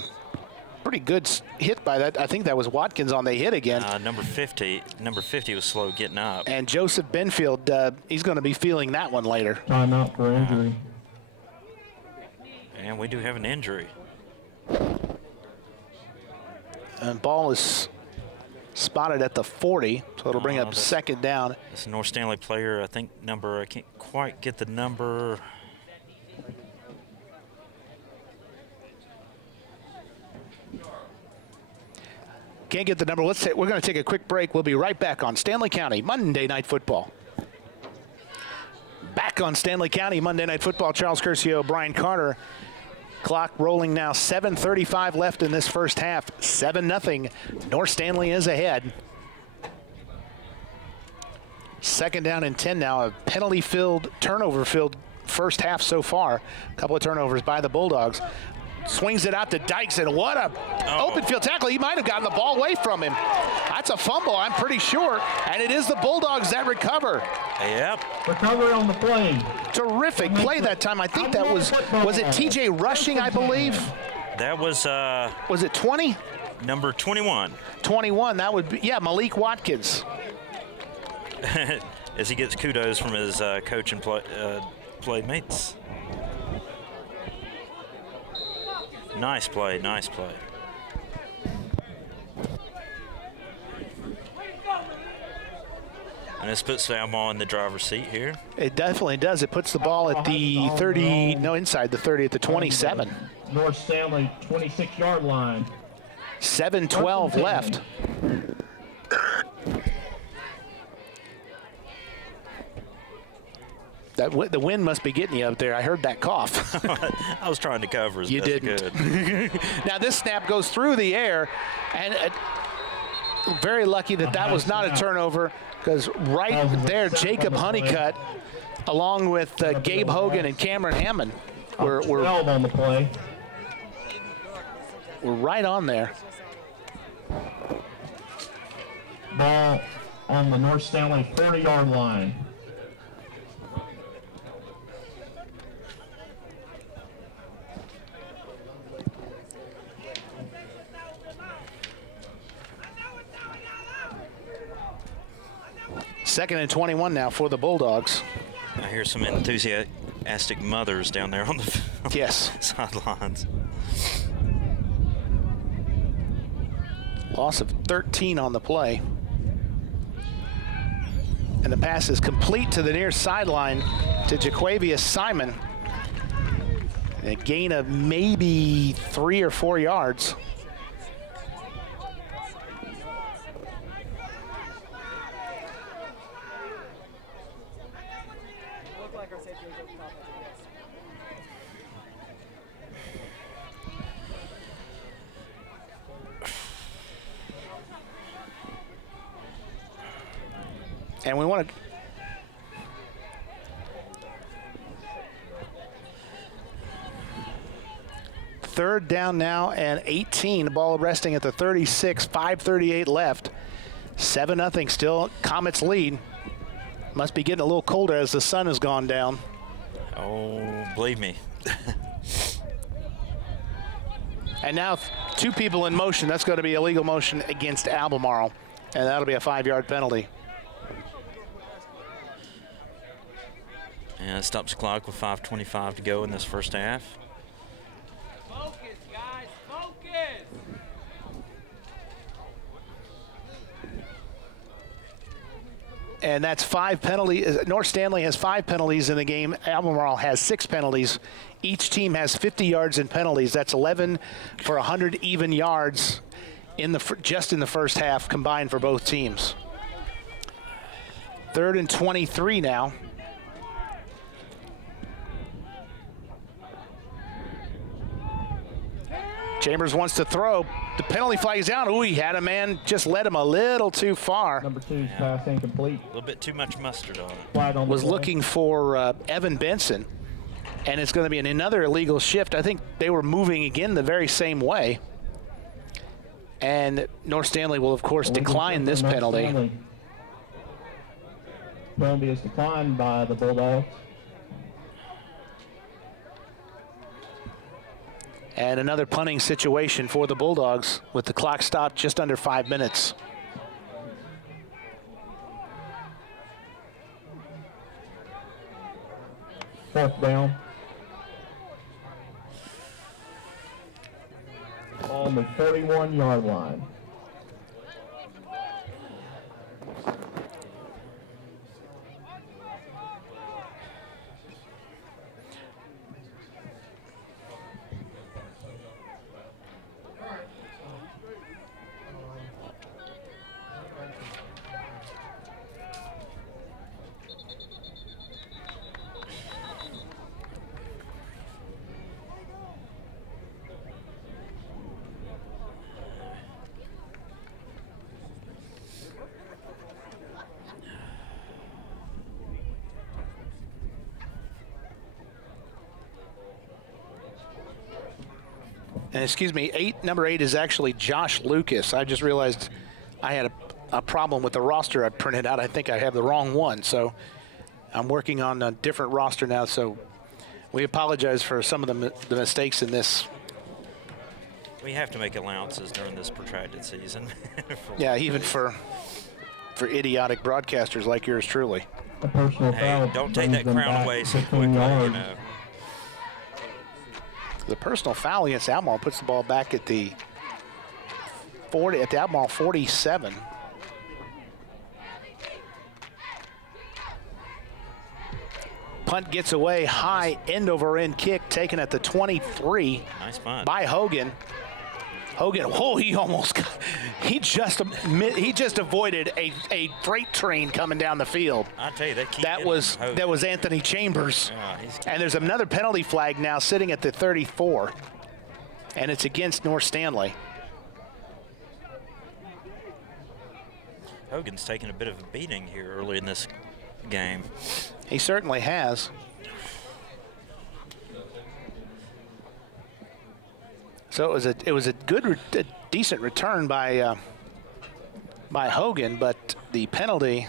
pretty good hit by that. I think that was Watkins on the hit again. Number 50 was slow getting up. And Joseph Benfield, he's going to be feeling that one later. Timeout for injury. And we do have an injury. And ball is spotted at the 40, so it'll bring up 2nd down. It's a North Stanley player, I think I can't quite get the number. Can't get the number. We're going to take a quick break. We'll be right back on Stanley County Monday Night Football. Back on Stanley County Monday Night Football. Charles Curcio, Brian Carter. Clock rolling now. 7:35 left in this first half. 7-0. North Stanley is ahead. 2nd down and 10 now. A penalty-filled, turnover-filled first half so far. A couple of turnovers by the Bulldogs. Swings it out to Dykes, and what a open field tackle. He might have gotten the ball away from him. That's a fumble, I'm pretty sure, and it is the Bulldogs that recover. Yep. Recovery on the play. Terrific play that time. I think that was it TJ Rushing, I believe? That was it 20? number 21. 21, that would be, yeah, Malik Watkins. As he gets kudos from his coach and playmates. Nice play, nice play. And And this puts Albemarle in the driver's seat here. It definitely does. It puts the ball at the 30, no, inside the 30 at the 27. North Stanley 26-yard line. 7:12 left. The wind must be getting you up there. I heard that cough. I was trying to cover as You best I didn't. could. Now this snap goes through the air, and very lucky that was not a turnover, because right there, Jacob Honeycutt, along with Gabe Hogan and Cameron Hammond, were 12 on the play. right on there. Ball on the North Stanley 40-yard line. Second and 21 now for the Bulldogs. I hear some enthusiastic mothers down there on the Yes. sidelines. Loss of 13 on the play. And the pass is complete to the near sideline to Jaquavius Simon. A gain of maybe 3 or 4 yards. And we want to third down now and 18. The ball resting at the 36, 5:38 left. 7-0 still Comets lead. Must be getting a little colder as the sun has gone down. Oh, believe me. And now 2 people in motion. That's going to be illegal motion against Albemarle, and that'll be a 5-yard penalty. And it stops the clock with 5:25 to go in this first half. Focus, guys, focus. And that's 5 penalties. North Stanley has 5 penalties in the game. Albemarle has 6 penalties. Each team has 50 yards in penalties. That's 11 for 100 even yards just in the first half combined for both teams. Third and 23 now. Chambers wants to throw. The penalty flag is down. Ooh, he had a man, just led him a little too far. Number 2's pass incomplete. A little bit too much mustard on it. Flag on the Was play. looking for Evan Benson, and it's going to be another illegal shift. I think they were moving again the very same way. And North Stanley will, of course, Illegal decline shift this on North penalty. Stanley. Penalty is declined by the Bulldogs. And another punting situation for the Bulldogs with the clock stopped just under 5 minutes. Fourth down. On the 41-yard line. And excuse me, number 8 is actually Josh Lucas. I just realized I had a problem with the roster I printed out. I think I have the wrong one. So I'm working on a different roster now. So we apologize for some of the mistakes in this. We have to make allowances during this protracted season. Yeah, even for idiotic broadcasters like yours truly. A personal Hey, foul don't take brings that them crown back away to so 15 quickly, you yards. know. The personal foul against Albemarle puts the ball back at the 40, at the Albemarle 47. Punt gets away, high end-over-end kick taken at the 23 Nice punt. by Hogan. Hogan, oh, he just avoided a freight train coming down the field. I tell you, That was Anthony Chambers. Yeah, And there's another penalty flag now sitting at the 34, and it's against North Stanley. Hogan's taking a bit of a beating here early in this game. He certainly has. So it was a decent return by Hogan, but the penalty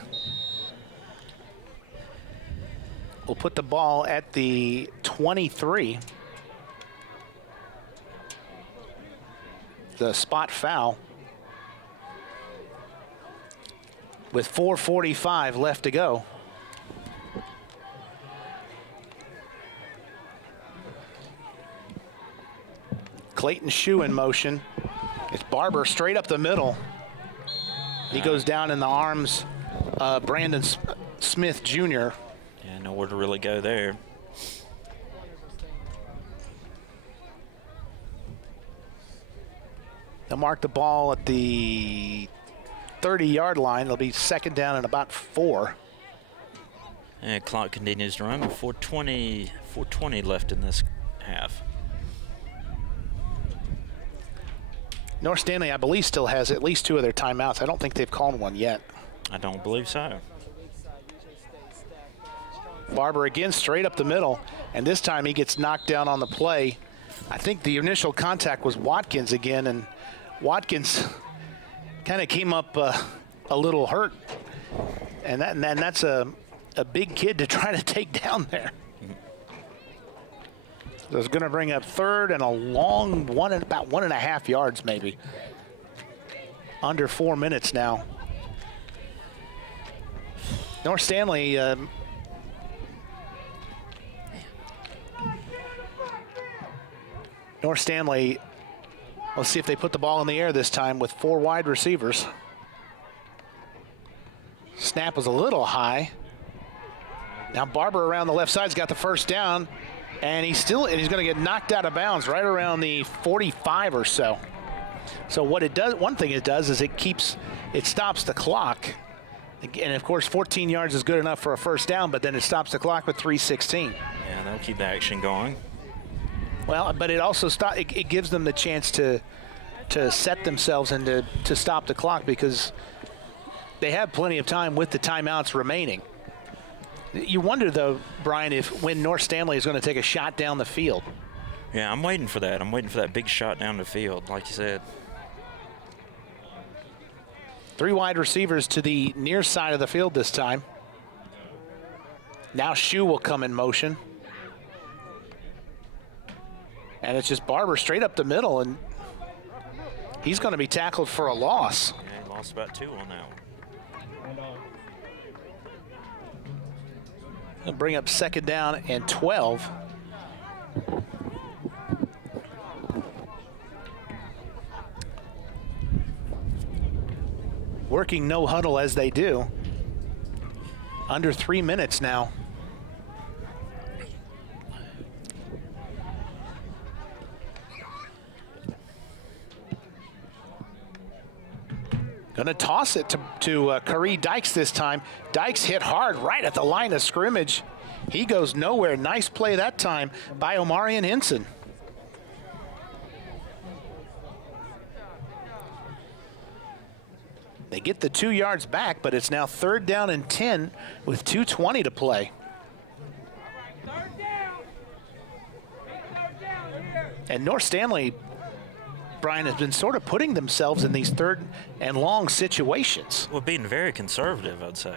will put the ball at the 23. The spot foul with 4:45 left to go. Clayton Shue in motion. It's Barber straight up the middle. He goes down in the arms of Brandon Smith Jr. Yeah, nowhere to really go there. They'll mark the ball at the 30-yard line. It'll be second down and about 4. And clock continues to run with 4:20 left in this half. North Stanley, I believe, still has at least 2 of their timeouts. I don't think they've called one yet. I don't believe so. Barber again straight up the middle, and this time he gets knocked down on the play. I think the initial contact was Watkins again, and Watkins kind of came up a little hurt, and that's a big kid to try to take down there. So it's going to bring up third and a long about 1.5 yards maybe. Under 4 minutes now. North Stanley let's see if they put the ball in the air this time with 4 wide receivers. Snap was a little high. Now Barber around the left side's got the first down, and he's going to get knocked out of bounds right around the 45 or so. So what it does, one thing it does is it stops the clock. And of course 14 yards is good enough for a first down, but then it stops the clock with 3:16. Yeah, that'll keep the action going. Well, but it also it gives them the chance to set themselves and to stop the clock, because they have plenty of time with the timeouts remaining. You wonder, though, Brian, when North Stanley is going to take a shot down the field. Yeah, I'm waiting for that. I'm waiting for that big shot down the field, like you said. 3 wide receivers to the near side of the field this time. Now Shue will come in motion. And it's just Barber straight up the middle, and he's going to be tackled for a loss. Yeah, he lost about 2 on that one. He'll bring up second down and 12. Working no huddle as they do. Under 3 minutes now. Going to toss it to Kari Dykes this time. Dykes hit hard right at the line of scrimmage. He goes nowhere. Nice play that time by Omarion Henson. They get the 2 yards back, but it's now third down and 10 with 2:20 to play. And North Stanley, Brian, has been sort of putting themselves in these third and long situations. Well, being very conservative, I'd say.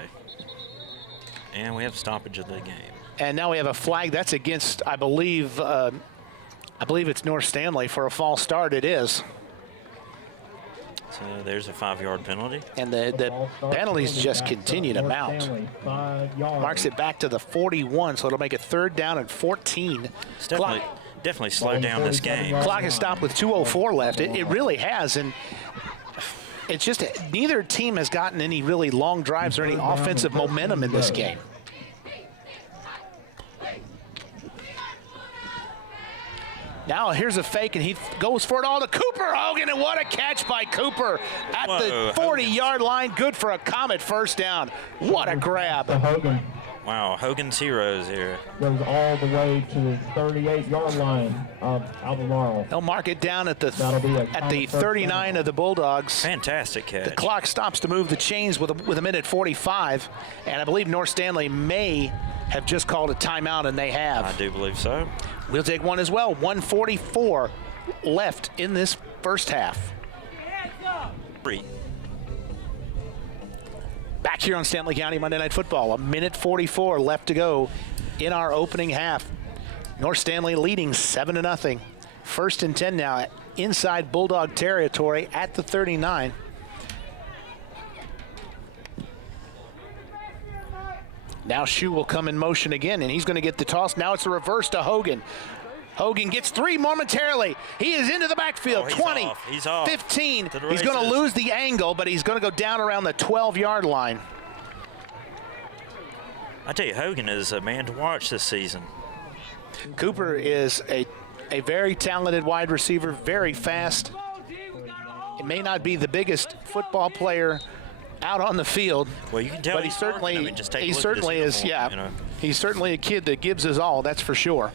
And we have stoppage of the game. And now we have a flag that's against, I believe it's North Stanley for a false start. It is. So there's a 5-yard penalty. And the penalties just continue to mount. Marks it back to the 41, so it'll make it third down and 14. It's definitely slowed down this game. Clock has stopped with 2:04 left. It really has, and it's just neither team has gotten any really long drives or any offensive momentum in this game. Now here's a fake, and he goes for it all to Cooper Hogan, and what a catch by Cooper at the 40-yard line. Good for a Comet first down. What a grab. Hogan Wow, Hogan's heroes here. goes all the way to the 38-yard line of Albemarle. They'll mark it down at That'll be a the Comet first 39 down. of the Bulldogs. Fantastic catch. The clock stops to move the chains with a minute 45, and I believe North Stanley may have just called a timeout, and they have. I do believe so. We'll take one as well. 1:44 left in this first half. 3. Back here on Stanley County Monday Night Football, a minute 44 left to go in our opening half. North Stanley leading 7-0. First and 10 now inside Bulldog territory at the 39. Now Shu will come in motion again, and he's going to get the toss. Now it's a reverse to Hogan. Hogan gets 3 momentarily. He is into the backfield. Oh, he's 20, off. He's off. 15. To the He's going to races. lose the angle, but he's going to go down around the 12-yard line. I tell you, Hogan is a man to watch this season. Cooper is a very talented wide receiver, very fast. He may not be the biggest football player out on the field, Well, you can tell but he he's working. certainly, I mean, just take a he look at certainly his is. uniform, Yeah, you know. he's certainly a kid that gives his all. That's for sure.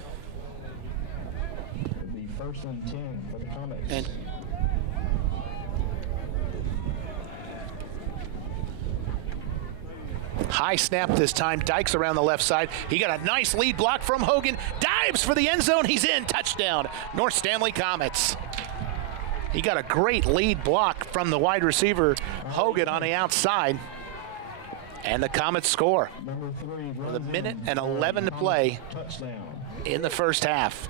It'll be first and 10 for the Comets. And high snap this time. Dykes around the left side. He got a nice lead block from Hogan. Dives for the end zone. He's in. Touchdown. North Stanley Comets. He got a great lead block from the wide receiver Hogan on the outside. And the Comets score Number 3 with a runs minute in and for 11 to Comet play touchdown. in the first half.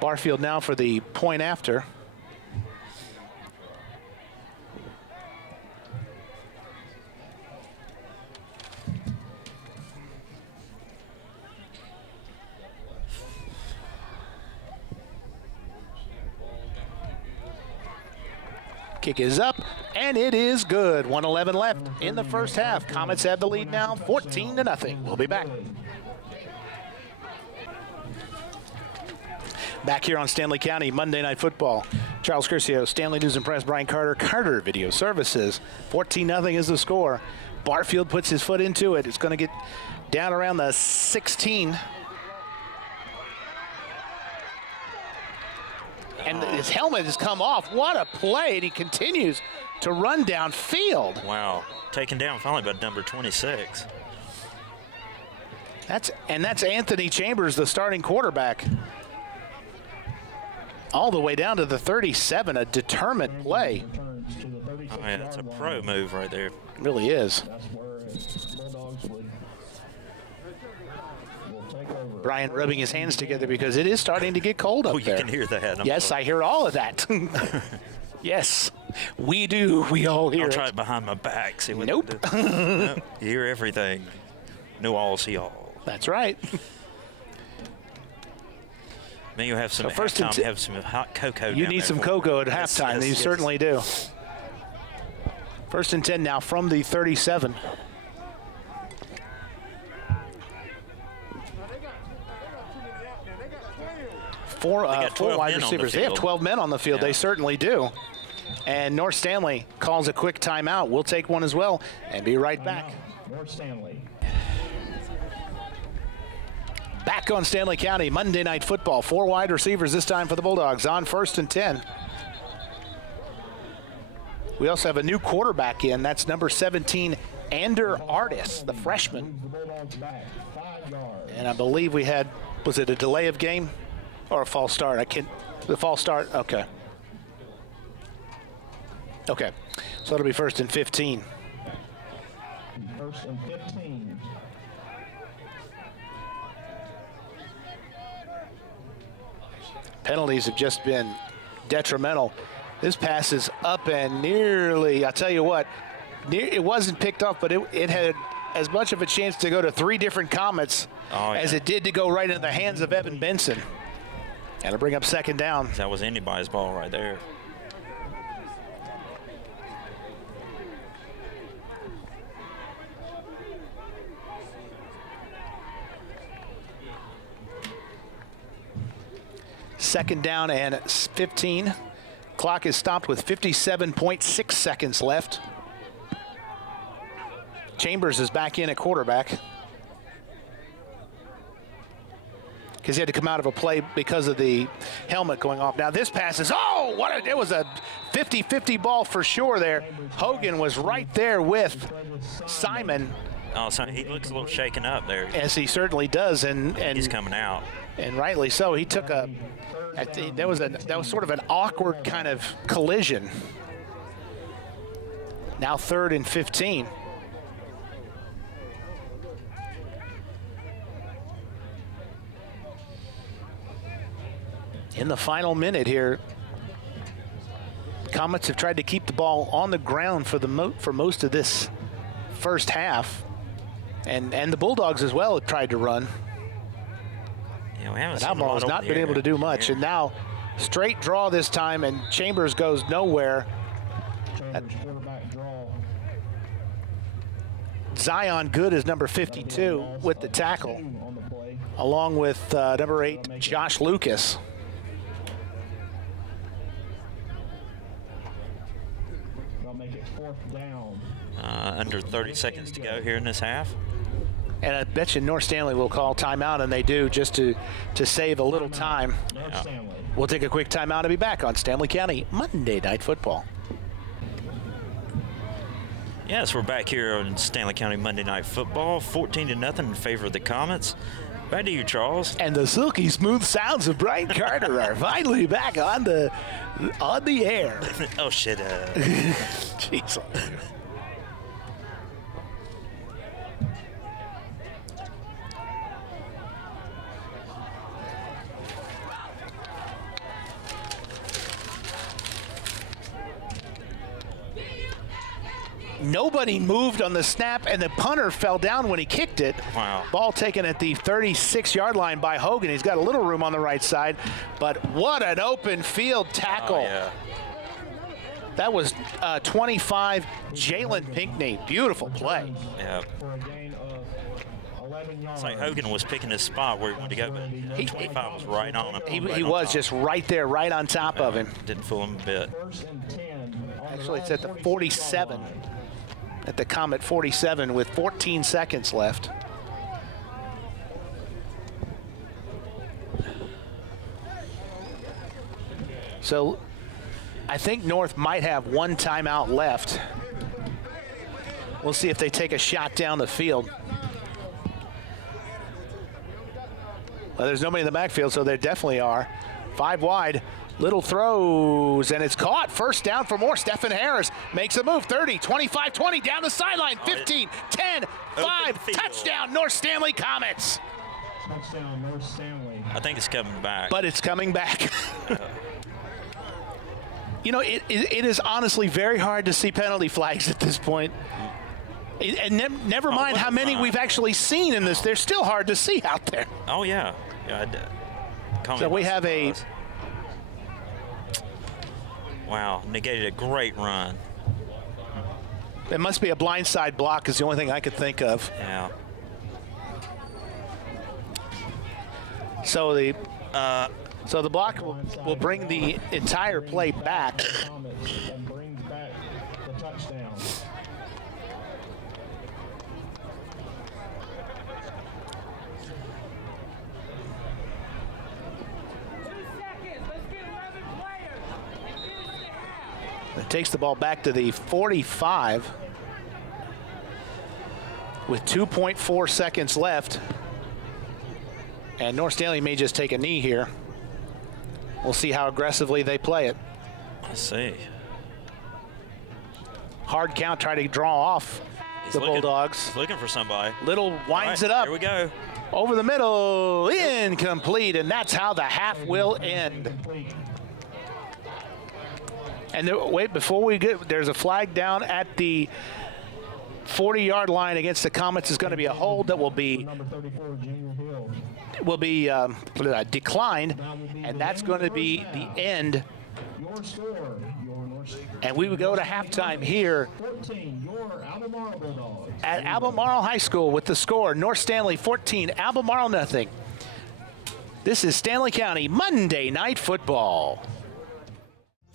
Barfield now for the point after. Kick is up, and it is good. 1:11 left in the first half. Comets have the lead now, 14-0. We'll be back. Back here on Stanley County Monday Night Football. Charles Curcio, Stanley News and Press, Brian Carter, Carter Video Services. 14-0 is the score. Barfield puts his foot into it. It's going to get down around the 16. And his helmet has come off. What a play, and he continues to run downfield. Wow. Taken down finally by number 26. That's Anthony Chambers, the starting quarterback. All the way down to the 37, a determined play. Returns to the 36 Oh, yeah, that's a yard pro line. move right there. It really is. That's where Bulldogs will take over. Brian rubbing his hands together because it is starting to get cold up Oh, you there. can hear that. Yes, I hear all of that. Yes, we do. We all hear I'll it. try it behind my back. See what Nope. they do. Nope. You hear everything. No all, see all. That's right. Then you have some So first and halftime, have some hot cocoa. You down need there some for- cocoa at Yes, halftime. yes, You yes. certainly do. First and 10 now from the 37. Four got 12 wide men on the receivers. They have field. 12 men on the field. Yeah. They certainly do. And North Stanley calls a quick timeout. We'll take one as well and be right back. North Stanley. Back on Stanley County Monday Night Football. 4 wide receivers this time for the Bulldogs on first and 10. We also have a new quarterback in. That's number 17, Ander Artis, the freshman. Moves the Bulldogs back 5 yards. And I believe we had, was it a delay of game or a false start? The false start, okay. Okay, so it'll be first and 15. First and 15. Penalties have just been detrimental. This pass is up and nearly, I'll tell you what, it wasn't picked up, but it had as much of a chance to go to 3 different Comets as it did to go right into the hands of Evan Benson. And it'll bring up second down. That was anybody's ball right there. Second down and 15. Clock is stopped with 57.6 seconds left. Chambers is back in at quarterback, because he had to come out of a play because of the helmet going off. Now this pass is, it was a 50-50 ball for sure there. Hogan was right there with Simon. Oh, so he looks a little shaken up there. As he certainly does, and he's coming out. And rightly so. He took that was sort of an awkward kind of collision. Now 3rd and 15. In the final minute here, Comets have tried to keep the ball on the ground for most of this first half, and the Bulldogs as well have tried to run. Yeah, we haven't. But Albemarle has not been able to do much, and now straight draw this time, and Chambers goes nowhere. Chambers quarterback draw. Zion Good is number 52 with the tackle, On the play. along with number 8, Josh Lucas. They'll make it 4th down. Under 30 seconds to go here in this half. And I bet you North Stanley will call timeout, and they do, just to save a little time. North Stanley. We'll take a quick timeout and be back on Stanley County Monday Night Football. Yes, we're back here on Stanley County Monday Night Football, 14-0 in favor of the Comets. Back to you, Charles. And the silky smooth sounds of Brian Carter are finally back on the air. Oh, shit. Jeez. Nobody moved on the snap, and the punter fell down when he kicked it. Wow. Ball taken at the 36-yard line by Hogan. He's got a little room on the right side, but what an open field tackle. Oh, yeah. That was 25, Jalen Pinckney. Beautiful play. Yeah. For a gain of 11 yards. It's like Hogan was picking his spot where he wanted to go, but 25 was right on him. He was just right there, right on top of him. Didn't fool him a bit. 1st and 10. Actually, it's at the 47. At the Comet 47 with 14 seconds left. So I think North might have one timeout left. We'll see if they take a shot down the field. Well, there's nobody in the backfield, so there definitely are. 5 wide. Little throws, and it's caught. First down for more. Stephen Harris makes a move. 30, 25, 20, down the sideline. 15, 10, 5, touchdown, North Stanley Comets. Touchdown, North Stanley. I think it's coming back. But it's coming back. You know, it is honestly very hard to see penalty flags at this point. And never mind how many we've actually seen in this. They're still hard to see out there. Oh, yeah. So we have a... Wow, negated a great run. It must be a blindside block is the only thing I could think of. Yeah. So the block will bring the entire play back. And brings back the touchdown. It takes the ball back to the 45 with 2.4 seconds left. And North Stanley may just take a knee here. We'll see how aggressively they play it. Let's see. Hard count, try to draw off the Bulldogs. He's looking for somebody. Little winds it up. Here we go. Over the middle, incomplete, and that's how the half will end. And wait, before we get, there's a flag down at the 40-yard line against the Comets. Is going to be a hold that will be Number 34, Junior Hill. declined, and that's going to be the end. Your score, your North Stanley. And we would go to halftime here 14, your Albemarle Bulldogs. at Albemarle High School with the score: North Stanley 14, Albemarle nothing. This is Stanley County Monday Night Football.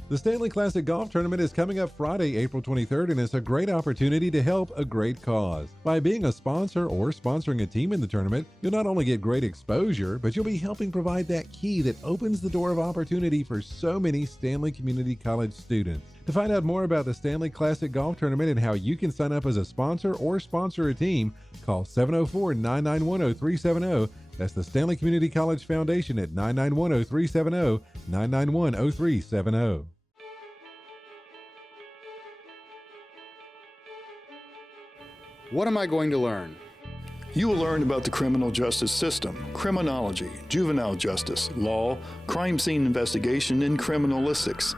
The Stanley Classic Golf Tournament is coming up Friday, April 23rd, and it's a great opportunity to help a great cause. By being a sponsor or sponsoring a team in the tournament, you'll not only get great exposure, but you'll be helping provide that key that opens the door of opportunity for so many Stanley Community College students. To find out more about the Stanley Classic Golf Tournament and how you can sign up as a sponsor or sponsor a team, call 704-991-0370. That's the Stanley Community College Foundation at 991-0370, 991-0370. What am I going to learn? You will learn about the criminal justice system, criminology, juvenile justice, law, crime scene investigation, and criminalistics.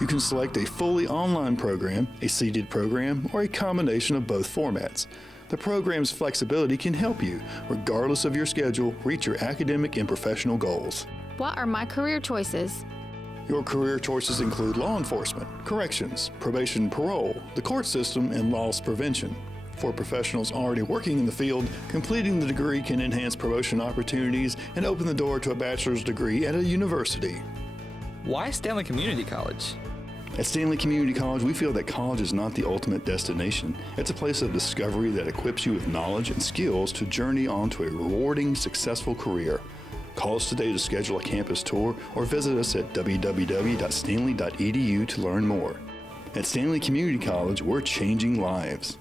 You can select a fully online program, a seated program, or a combination of both formats. The program's flexibility can help you, regardless of your schedule, reach your academic and professional goals. What are my career choices? Your career choices include law enforcement, corrections, probation and parole, the court system, and loss prevention. For professionals already working in the field, completing the degree can enhance promotion opportunities and open the door to a bachelor's degree at a university. Why Stanley Community College? At Stanley Community College, we feel that college is not the ultimate destination. It's a place of discovery that equips you with knowledge and skills to journey on to a rewarding, successful career. Call us today to schedule a campus tour or visit us at www.stanley.edu to learn more. At Stanley Community College, we're changing lives.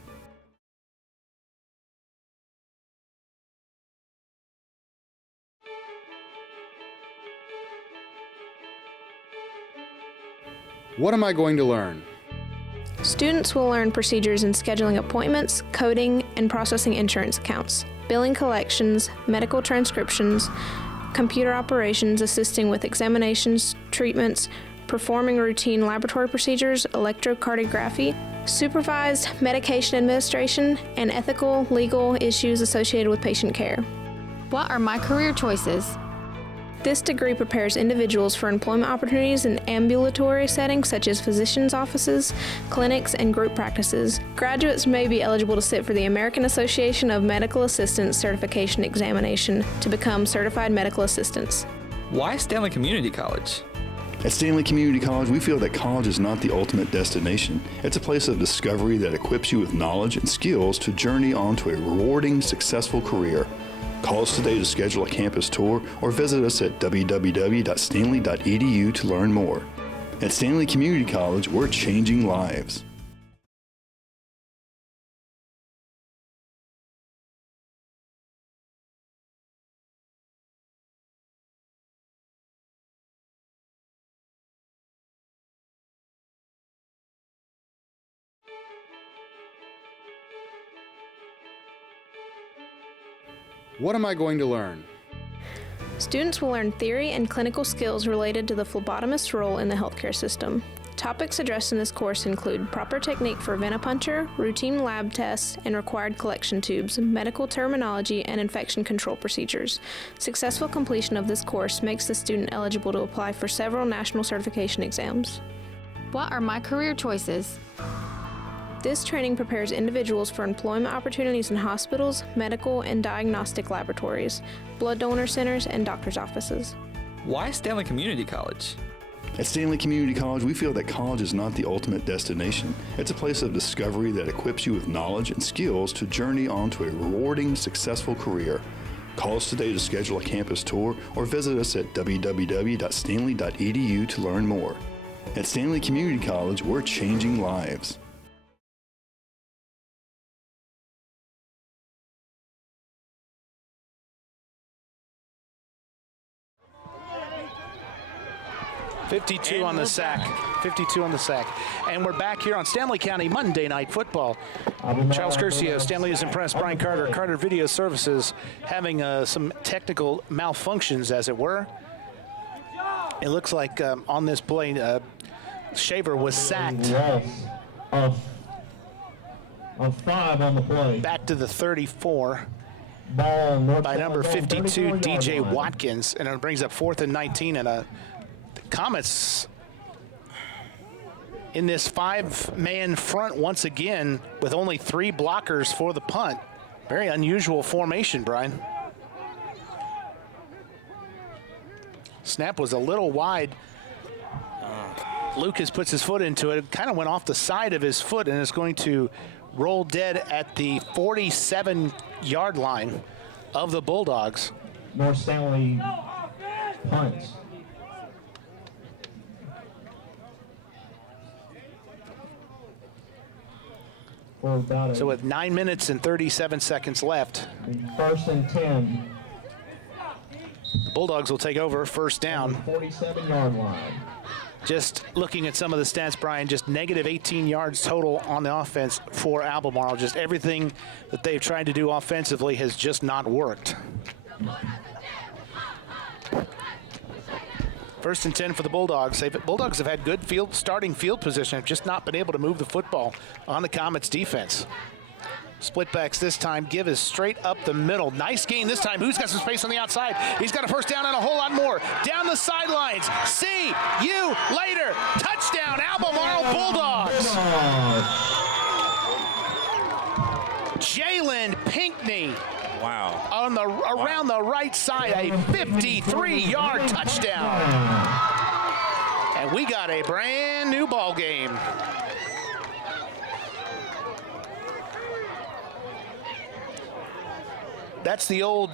What am I going to learn? Students will learn procedures in scheduling appointments, coding, and processing insurance accounts, billing collections, medical transcriptions, computer operations, assisting with examinations, treatments, performing routine laboratory procedures, electrocardiography, supervised medication administration, and ethical, legal issues associated with patient care. What are my career choices? This degree prepares individuals for employment opportunities in ambulatory settings such as physicians' offices, clinics, and group practices. Graduates may be eligible to sit for the American Association of Medical Assistants certification examination to become certified medical assistants. Why Stanley Community College? At Stanley Community College, we feel that college is not the ultimate destination. It's a place of discovery that equips you with knowledge and skills to journey on to a rewarding, successful career. Call us today to schedule a campus tour or visit us at www.stanley.edu to learn more. At Stanley Community College, we're changing lives. What am I going to learn? Students will learn theory and clinical skills related to the phlebotomist's role in the healthcare system. Topics addressed in this course include proper technique for venipuncture, routine lab tests, and required collection tubes, medical terminology, and infection control procedures. Successful completion of this course makes the student eligible to apply for several national certification exams. What are my career choices? This training prepares individuals for employment opportunities in hospitals, medical and diagnostic laboratories, blood donor centers, and doctors' offices. Why Stanley Community College? At Stanley Community College, we feel that college is not the ultimate destination. It's a place of discovery that equips you with knowledge and skills to journey on to a rewarding, successful career. Call us today to schedule a campus tour or visit us at www.stanley.edu to learn more. At Stanley Community College, we're changing lives. .52 on the sack. 52 on the sack. And we're back here on Stanley County Monday Night Football. Charles Curcio, Stanley is impressed. Brian Carter, Carter Video Services, having some technical malfunctions, as it were. It looks like on this play, Shaver was sacked. Loss of 5 on the play. Back to the 34. Ball north By number 52, DJ Watkins. And it brings up 4th and 19 and a Comets in this 5-man front once again with only 3 blockers for the punt. Very unusual formation, Brian. Snap was a little wide. Lucas puts his foot into it. Kind of went off the side of his foot and is going to roll dead at the 47-yard line of the Bulldogs. North Stanley punts. So with 9 minutes and 37 seconds left, 1st and 10. The Bulldogs will take over first down. 47-yard line. Just looking at some of the stats, Brian, just negative 18 yards total on the offense for Albemarle. Just everything that they've tried to do offensively has just not worked. 1st and 10 for the Bulldogs. Bulldogs have had good starting field position, have just not been able to move the football on the Comets defense. Split backs this time. Give is straight up the middle. Nice gain this time. Who's got some space on the outside? He's got a first down and a whole lot more. Down the sidelines. See you later. Touchdown, Albemarle Bulldogs. Jalen Pinckney. Wow. Around the right side, a 53-yard touchdown. And we got a brand new ball game. That's the old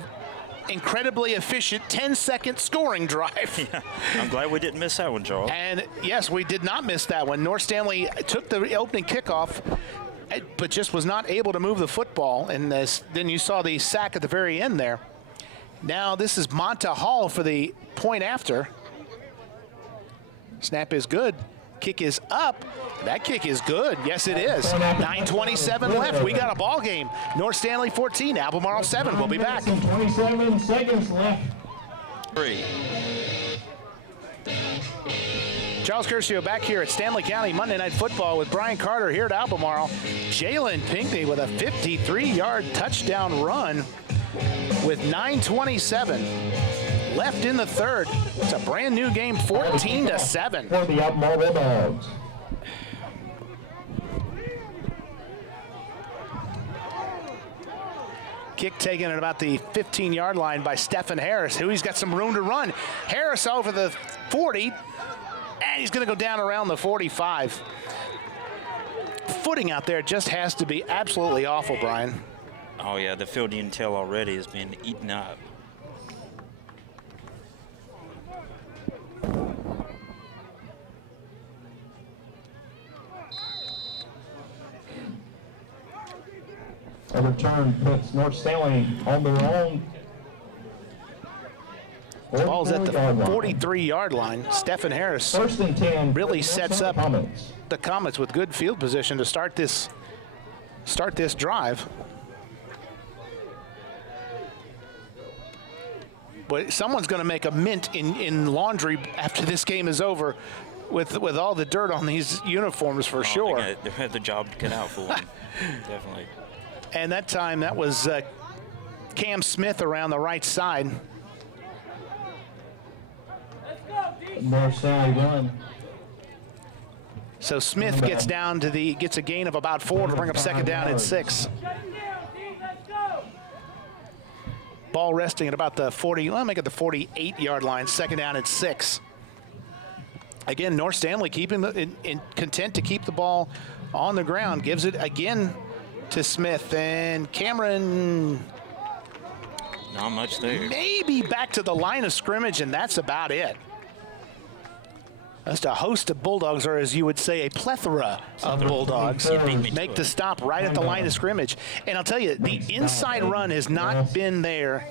incredibly efficient 10-second scoring drive. Yeah, I'm glad we didn't miss that one, Charles. And yes, we did not miss that one. North Stanley took the opening kickoff, but just was not able to move the football. And then you saw the sack at the very end there. Now this is Monta Hall for the point after. Snap is good. Kick is up. That kick is good. Yes, it is. 9:27 left. We got a ball game. North Stanley 14, Albemarle 7. We'll be back. 27 seconds left. 3. Charles Curcio back here at Stanley County Monday Night Football with Brian Carter here at Albemarle. Jalen Pinckney with a 53-yard touchdown run with 9:27 left in the third. It's a brand new game, 14-7. For the Albemarle Bulldogs. Kick taken at about the 15-yard line by Stephen Harris, who he's got some room to run. Harris over the 40, and he's going to go down around the 45. Footing out there just has to be absolutely awful, Brian. Oh, yeah, the field intel already has been eaten up. A return puts North Stanley on their own. The ball's at the 43-yard line. Stephen Harris 1st and 10 really sets up the Comets with good field position to start this drive. But someone's going to make a mint in laundry after this game is over with all the dirt on these uniforms for sure. They had the job cut out for them. Definitely. And that time, that was Cam Smith around the right side. North Stanley run. So Smith gets a gain of about 4 to bring up second down and 6. Ball resting at about the 48-yard line, second down and 6. Again, North Stanley keeping content to keep the ball on the ground. Gives it again to Smith, and Cameron not much there. Maybe back to the line of scrimmage, and that's about it. Just a host of Bulldogs, or as you would say, a plethora of Bulldogs, make the stop right at the line of scrimmage. And I'll tell you, the inside run has not been there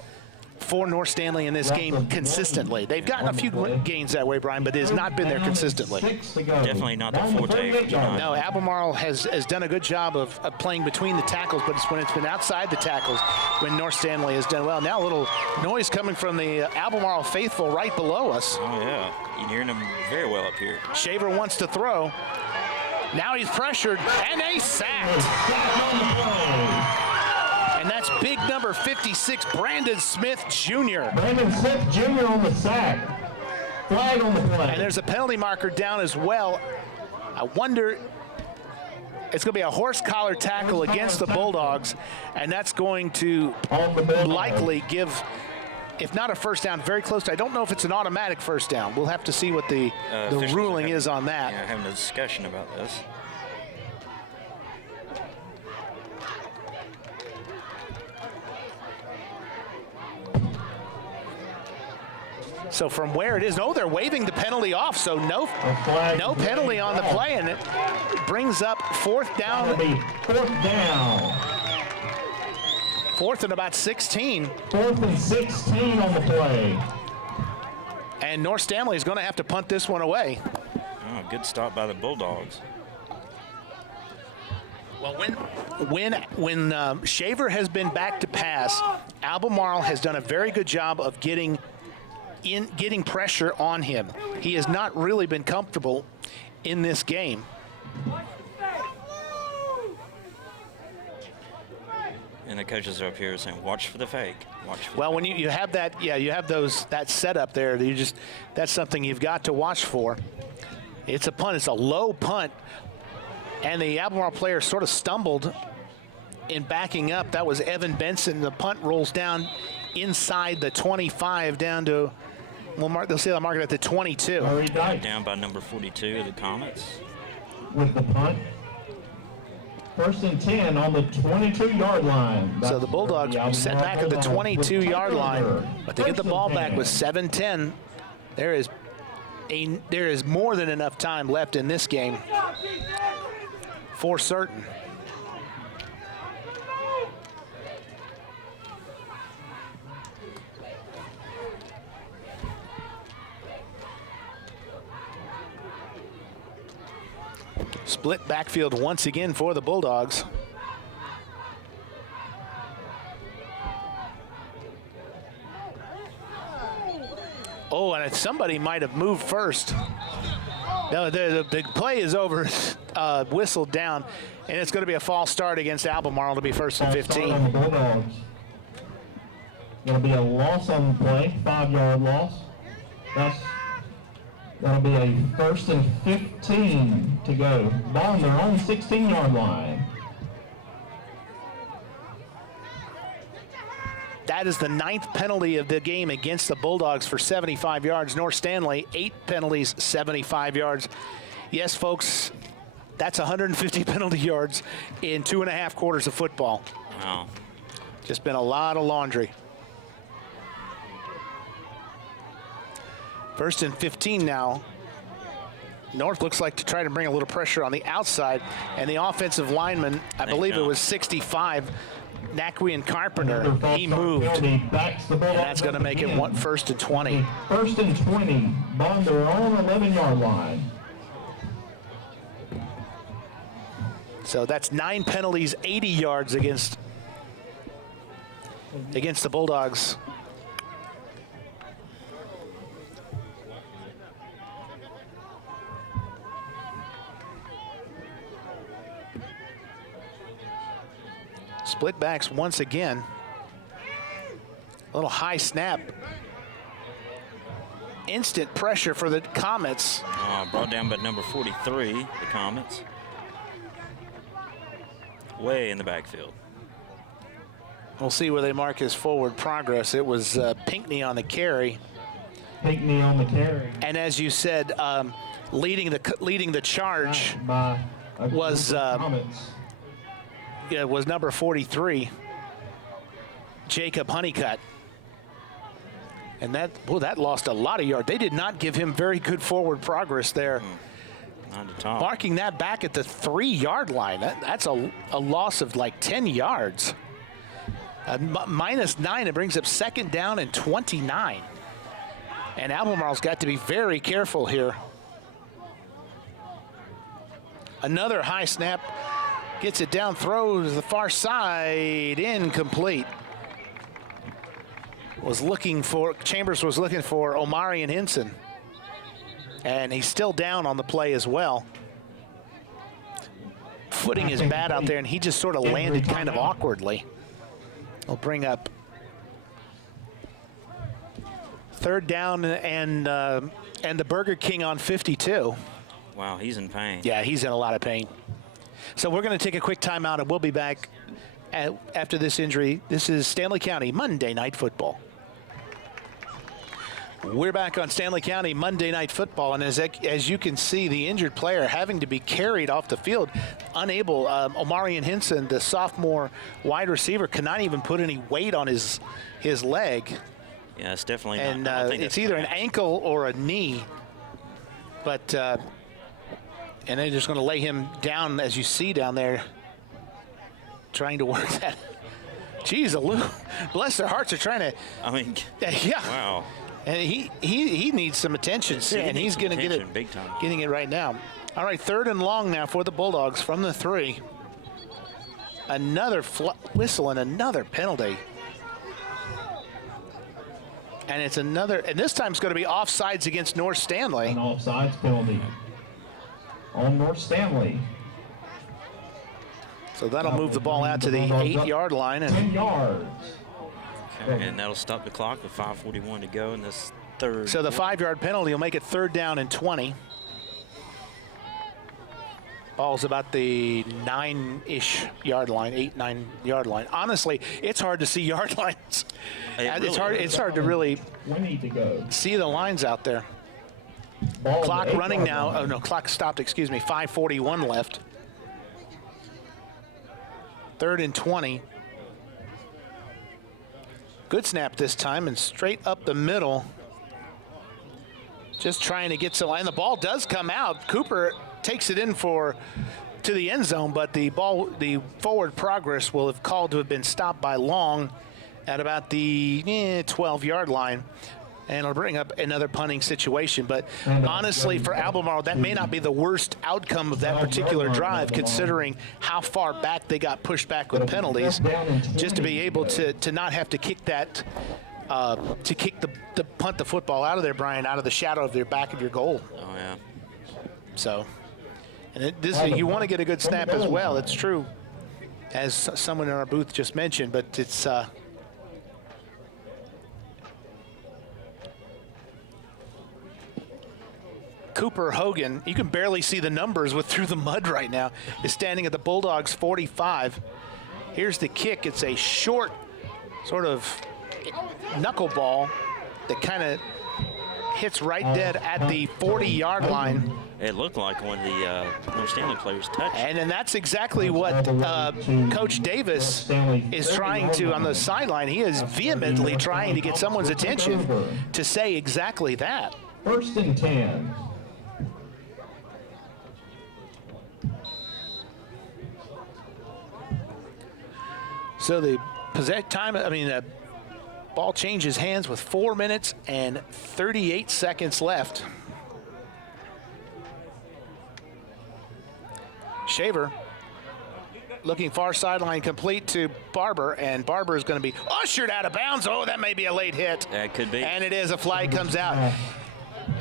for North Stanley in this game consistently. They've gotten a few gains that way, Brian, but it has not been there consistently. Definitely not their forte. No, Albemarle has done a good job of playing between the tackles, but it's when it's been outside the tackles when North Stanley has done well. Now a little noise coming from the Albemarle faithful right below us. Oh, yeah. You're hearing them very well up here. Shaver wants to throw. Now he's pressured, and they sacked. And that's big number 56, Brandon Smith Jr. Brandon Smith Jr. on the sack. Flag on the play. And there's a penalty marker down as well. I wonder, it's going to be a horse collar tackle against the Bulldogs, and that's going to likely give if not a first down, very close to. I don't know if it's an automatic first down. We'll have to see what the ruling is on that. Yeah, having a discussion about this. So from where it is, they're waving the penalty off, so no penalty on the play, and it brings up fourth down. Fourth down. Fourth and about 16. 4th and 16 on the play. And North Stanley is going to have to punt this one away. Oh, good stop by the Bulldogs. Well, when Shaver has been back to pass, Albemarle has done a very good job of getting pressure on him. He has not really been comfortable in this game. And the coaches are up here saying, watch for the fake. Well, when you have that, you have that setup there. That's something you've got to watch for. It's a punt. It's a low punt. And the Albemarle player sort of stumbled in backing up. That was Evan Benson. The punt rolls down inside the 25 down to, they'll say they'll mark it at the 22. Down by number 42 of the Comets. With the punt. 1st and 10 on the 22-yard line. So the Bulldogs set back at the 22-yard line, but they get the ball back with 7:10. There is more than enough time left in this game for certain. Split backfield once again for the Bulldogs. Oh, and somebody might have moved first. No, the play is over, whistled down, and it's going to be a false start against Albemarle to be 1st and 15. On the Bulldogs. Going to be a loss on the play, 5-yard loss. That'll be a 1st and 15 to go. Ball on their own 16-yard line. That is the 9th penalty of the game against the Bulldogs for 75 yards. North Stanley, 8 penalties, 75 yards. Yes, folks, that's 150 penalty yards in 2.5 quarters of football. Wow. Just been a lot of laundry. 1st and 15 now. North looks like to try to bring a little pressure on the outside, and the offensive lineman, I believe it was 65, Nakwi and Carpenter, he moved, and that's going to make it 1st and 20. 1st and 20, ball on their own 11-yard line. So that's 9 penalties, 80 yards against the Bulldogs. Split backs once again. A little high snap. Instant pressure for the Comets. Brought down by number 43, the Comets. Way in the backfield. We'll see where they mark his forward progress. It was Pinckney on the carry. Pinckney on the carry. And as you said, leading the charge was was number 43, Jacob Honeycutt. And that lost a lot of yards. They did not give him very good forward progress there. On the top. Marking that back at the 3-yard line. That's a loss of like 10 yards. -9, it brings up 2nd down and 29. And Albemarle's got to be very careful here. Another high snap. Gets it down, throws the far side, incomplete. Chambers was looking for Omarion Hinson. And he's still down on the play as well. Footing is bad out there, and he just sort of landed kind of awkwardly. We'll bring up 3rd down and the Burger King on 52. Wow, he's in pain. Yeah, he's in a lot of pain. So we're going to take a quick timeout, and we'll be back after this injury. This is Stanley County Monday Night Football. We're back on Stanley County Monday Night Football, and as you can see, the injured player having to be carried off the field, unable. Omarion Henson, the sophomore wide receiver, cannot even put any weight on his leg. Yeah, it's definitely and not. And it's either an ankle or a knee. But and they're just going to lay him down, as you see down there, trying to work that. Jeez, bless their hearts, are trying to. I mean, yeah. Wow. And he needs some attention, and he's going to get it, big time. Getting it right now. All right, 3rd and long now for the Bulldogs from the 3. Another whistle and another penalty. And it's another, and this time it's going to be offsides against North Stanley. An offsides penalty on North Stanley. So that'll move the ball out to the 8-yard line. 10 yards. Okay, and that'll stop the clock with 5:41 to go in this 3rd. So the 5-yard penalty will make it 3rd down and 20. Ball's about the 9-ish yard line, 8-9 yard line. Honestly, it's hard to see yard lines. It's hard to really see the lines out there. Clock running now. Oh no, clock stopped. Excuse me. 5:41 left. 3rd and 20. Good snap this time, and straight up the middle. Just trying to get some, and the ball does come out. Cooper takes it in to the end zone, but the forward progress will have called to have been stopped by Long at about the 12-yard line. And it'll bring up another punting situation. But honestly, for Albemarle, that may not be the worst outcome of that particular drive, considering how far back they got pushed back with penalties. Just to be able to not have to kick that, to kick the punt the football out of there, Brian, out of the shadow of their back of your goal. Oh, yeah. So, and you want to get a good snap as well. It's true, as someone in our booth just mentioned, but it's Cooper Hogan, you can barely see the numbers through the mud right now, is standing at the Bulldogs 45. Here's the kick. It's a short sort of knuckleball that kind of hits right dead at the 40-yard line. It looked like one of the North Stanley players touched. And then that's exactly what Coach Davis is trying to, on the sideline, he is vehemently trying to get someone's attention to say exactly that. 1st and 10. So the ball changes hands with 4 minutes and 38 seconds left. Shaver looking far sideline, complete to Barber, and Barber is going to be ushered out of bounds. Oh, that may be a late hit. That could be. And it is. A flag comes out.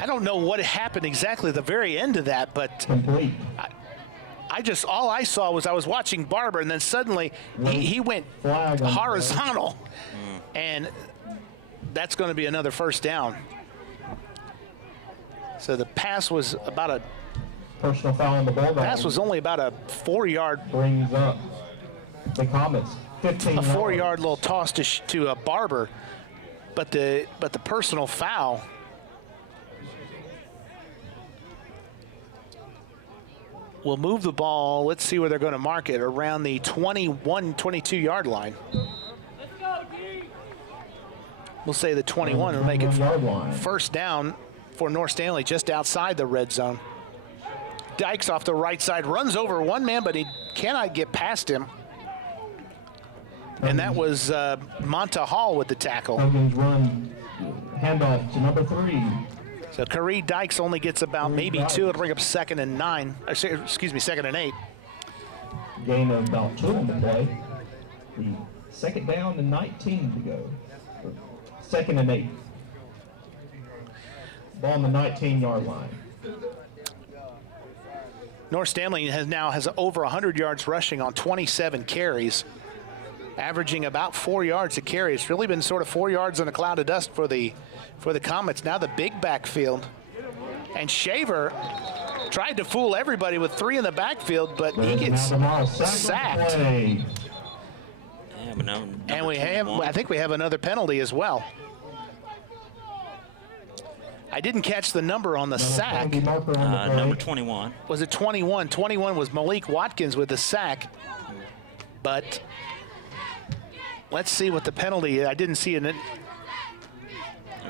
I don't know what happened exactly at the very end of that, but all I saw was I was watching Barber, and then suddenly he went horizontal, and that's going to be another 1st down. So the pass was about a personal foul on the ball. Pass was only about a 4-yard. Brings up the Comets 15. A 4-yard little toss to a Barber, but the personal foul. Will move the ball, let's see where they're going to mark it, around the 21, 22-yard line. We'll say the 21 will make it 1st down for North Stanley, just outside the red zone. Dykes off the right side, runs over one man, but he cannot get past him. And that was Monta Hall with the tackle. Hogan's run, handoff to number 3. So Kareem Dykes only gets about maybe 2. It'll bring up 2nd and 9. Excuse me, 2nd and 8. Gain of about 2 on the play. The 2nd down and 19 to go. 2nd and 8. Ball on the 19-yard line. North Stanley has over 100 yards rushing on 27 carries, averaging about 4 yards a carry. It's really been sort of 4 yards in a cloud of dust for the Comets. Now the big backfield. And Shaver tried to fool everybody with 3 in the backfield, but he gets sacked. Yeah, but and I think we have another penalty as well. I didn't catch the number on the sack. Number 21. Was it 21? 21 was Malik Watkins with the sack. But let's see what the penalty is. I didn't see it. They're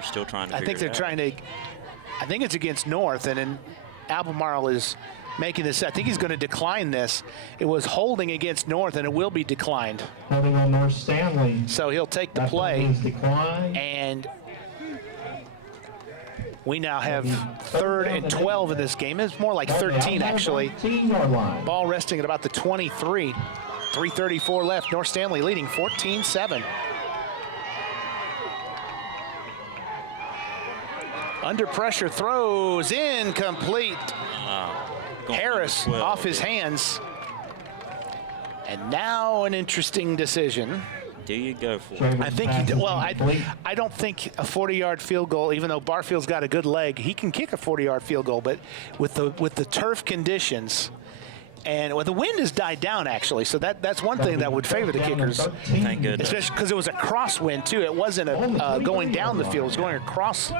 still trying to I think they're trying to, I think it's against North, and then Albemarle is making this. I think he's going to decline this. It was holding against North, and it will be declined. Holding on North Stanley. So he'll take the play. And we now have 3rd and 12 in this game. It's more like 13, actually. Ball resting at about the 23. 3:34 left. North Stanley leading 14-7. Under pressure, throws incomplete. Harris off his hands. And now an interesting decision. Do you go for it? I think he did. Well, I don't think a 40-yard field goal, even though Barfield's got a good leg, he can kick a 40-yard field goal. But with the turf conditions, and the wind has died down, actually, so that's one thing that would favor the kickers. Thank goodness. Especially because it was a crosswind, too. It wasn't going down the field. It was going across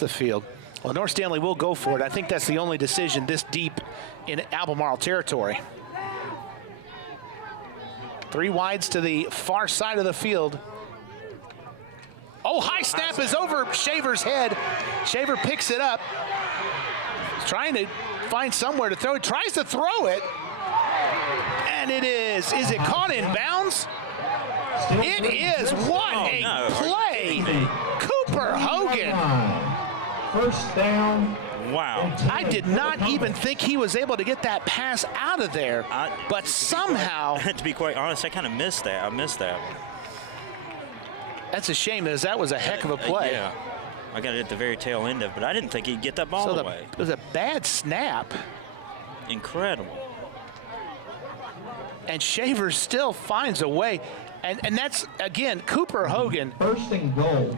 the field. Well, North Stanley will go for it. I think that's the only decision this deep in Albemarle territory. 3 wides to the far side of the field. Oh, high snap is over Shaver's head. Shaver picks it up. He's trying to find somewhere to throw it. Tries to throw it. And it is. Is it caught in bounds? It is. What a play. Cooper Hogan. First down. Wow. I did not even think he was able to get that pass out of there, but somehow. To be quite honest, I kind of missed that. I missed that. That's a shame, as that was a heck of a play. Yeah. I got it at the very tail end of it, but I didn't think he'd get that ball away. It was a bad snap. Incredible. And Shaver still finds a way. And that's, again, Cooper Hogan. First and goal.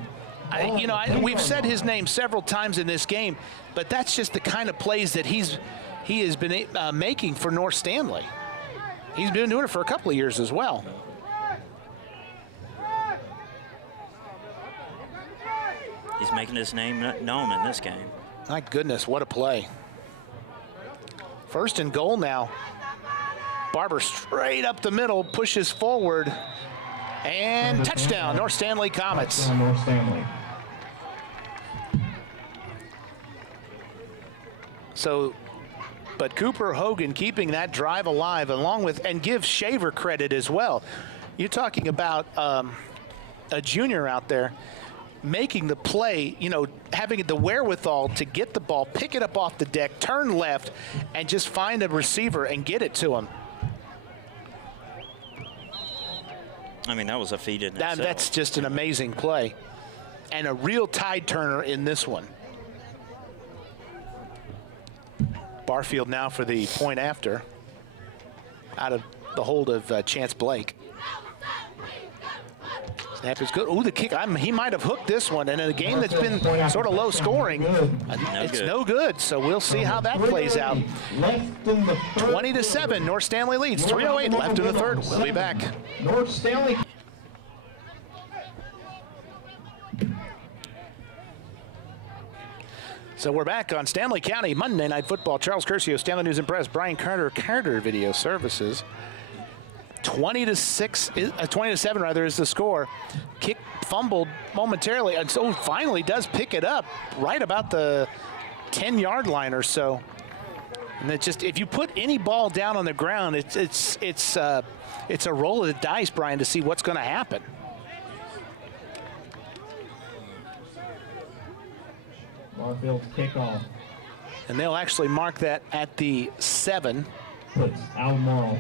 We've said his name several times in this game, but that's just the kind of plays that he has been making for North Stanley. He's been doing it for a couple of years as well. He's making his name known in this game. My goodness, what a play. First and goal now. Barber straight up the middle, pushes forward, and touchdown, North Stanley Comets. North Stanley. So, but Cooper Hogan keeping that drive alive, along with, and give Shaver credit as well. You're talking about a junior out there making the play, having the wherewithal to get the ball, pick it up off the deck, turn left, and just find a receiver and get it to him. I mean, that was a feat in itself. That's just an amazing play. And a real tide turner in this one. Barfield now for the point after, out of the hold of Chance Blake. Snap is good. Ooh, the kick. He might have hooked this one. And in a game that's been sort of low scoring, it's no good. So we'll see how that plays out. 20-7, North Stanley leads. 3:08 left in the third. We'll be back. North Stanley. So we're back on Stanley County Monday Night Football. Charles Curcio, Stanley News and Press, Brian Carter Video Services. 20-7 rather is the score. Kick fumbled momentarily, and so finally does pick it up right about the 10-yard line or so. And it just, if you put any ball down on the ground, it's a roll of the dice, Brian, to see what's going to happen. Barfield's kickoff. And they'll actually mark that at the 7. Puts Albemarle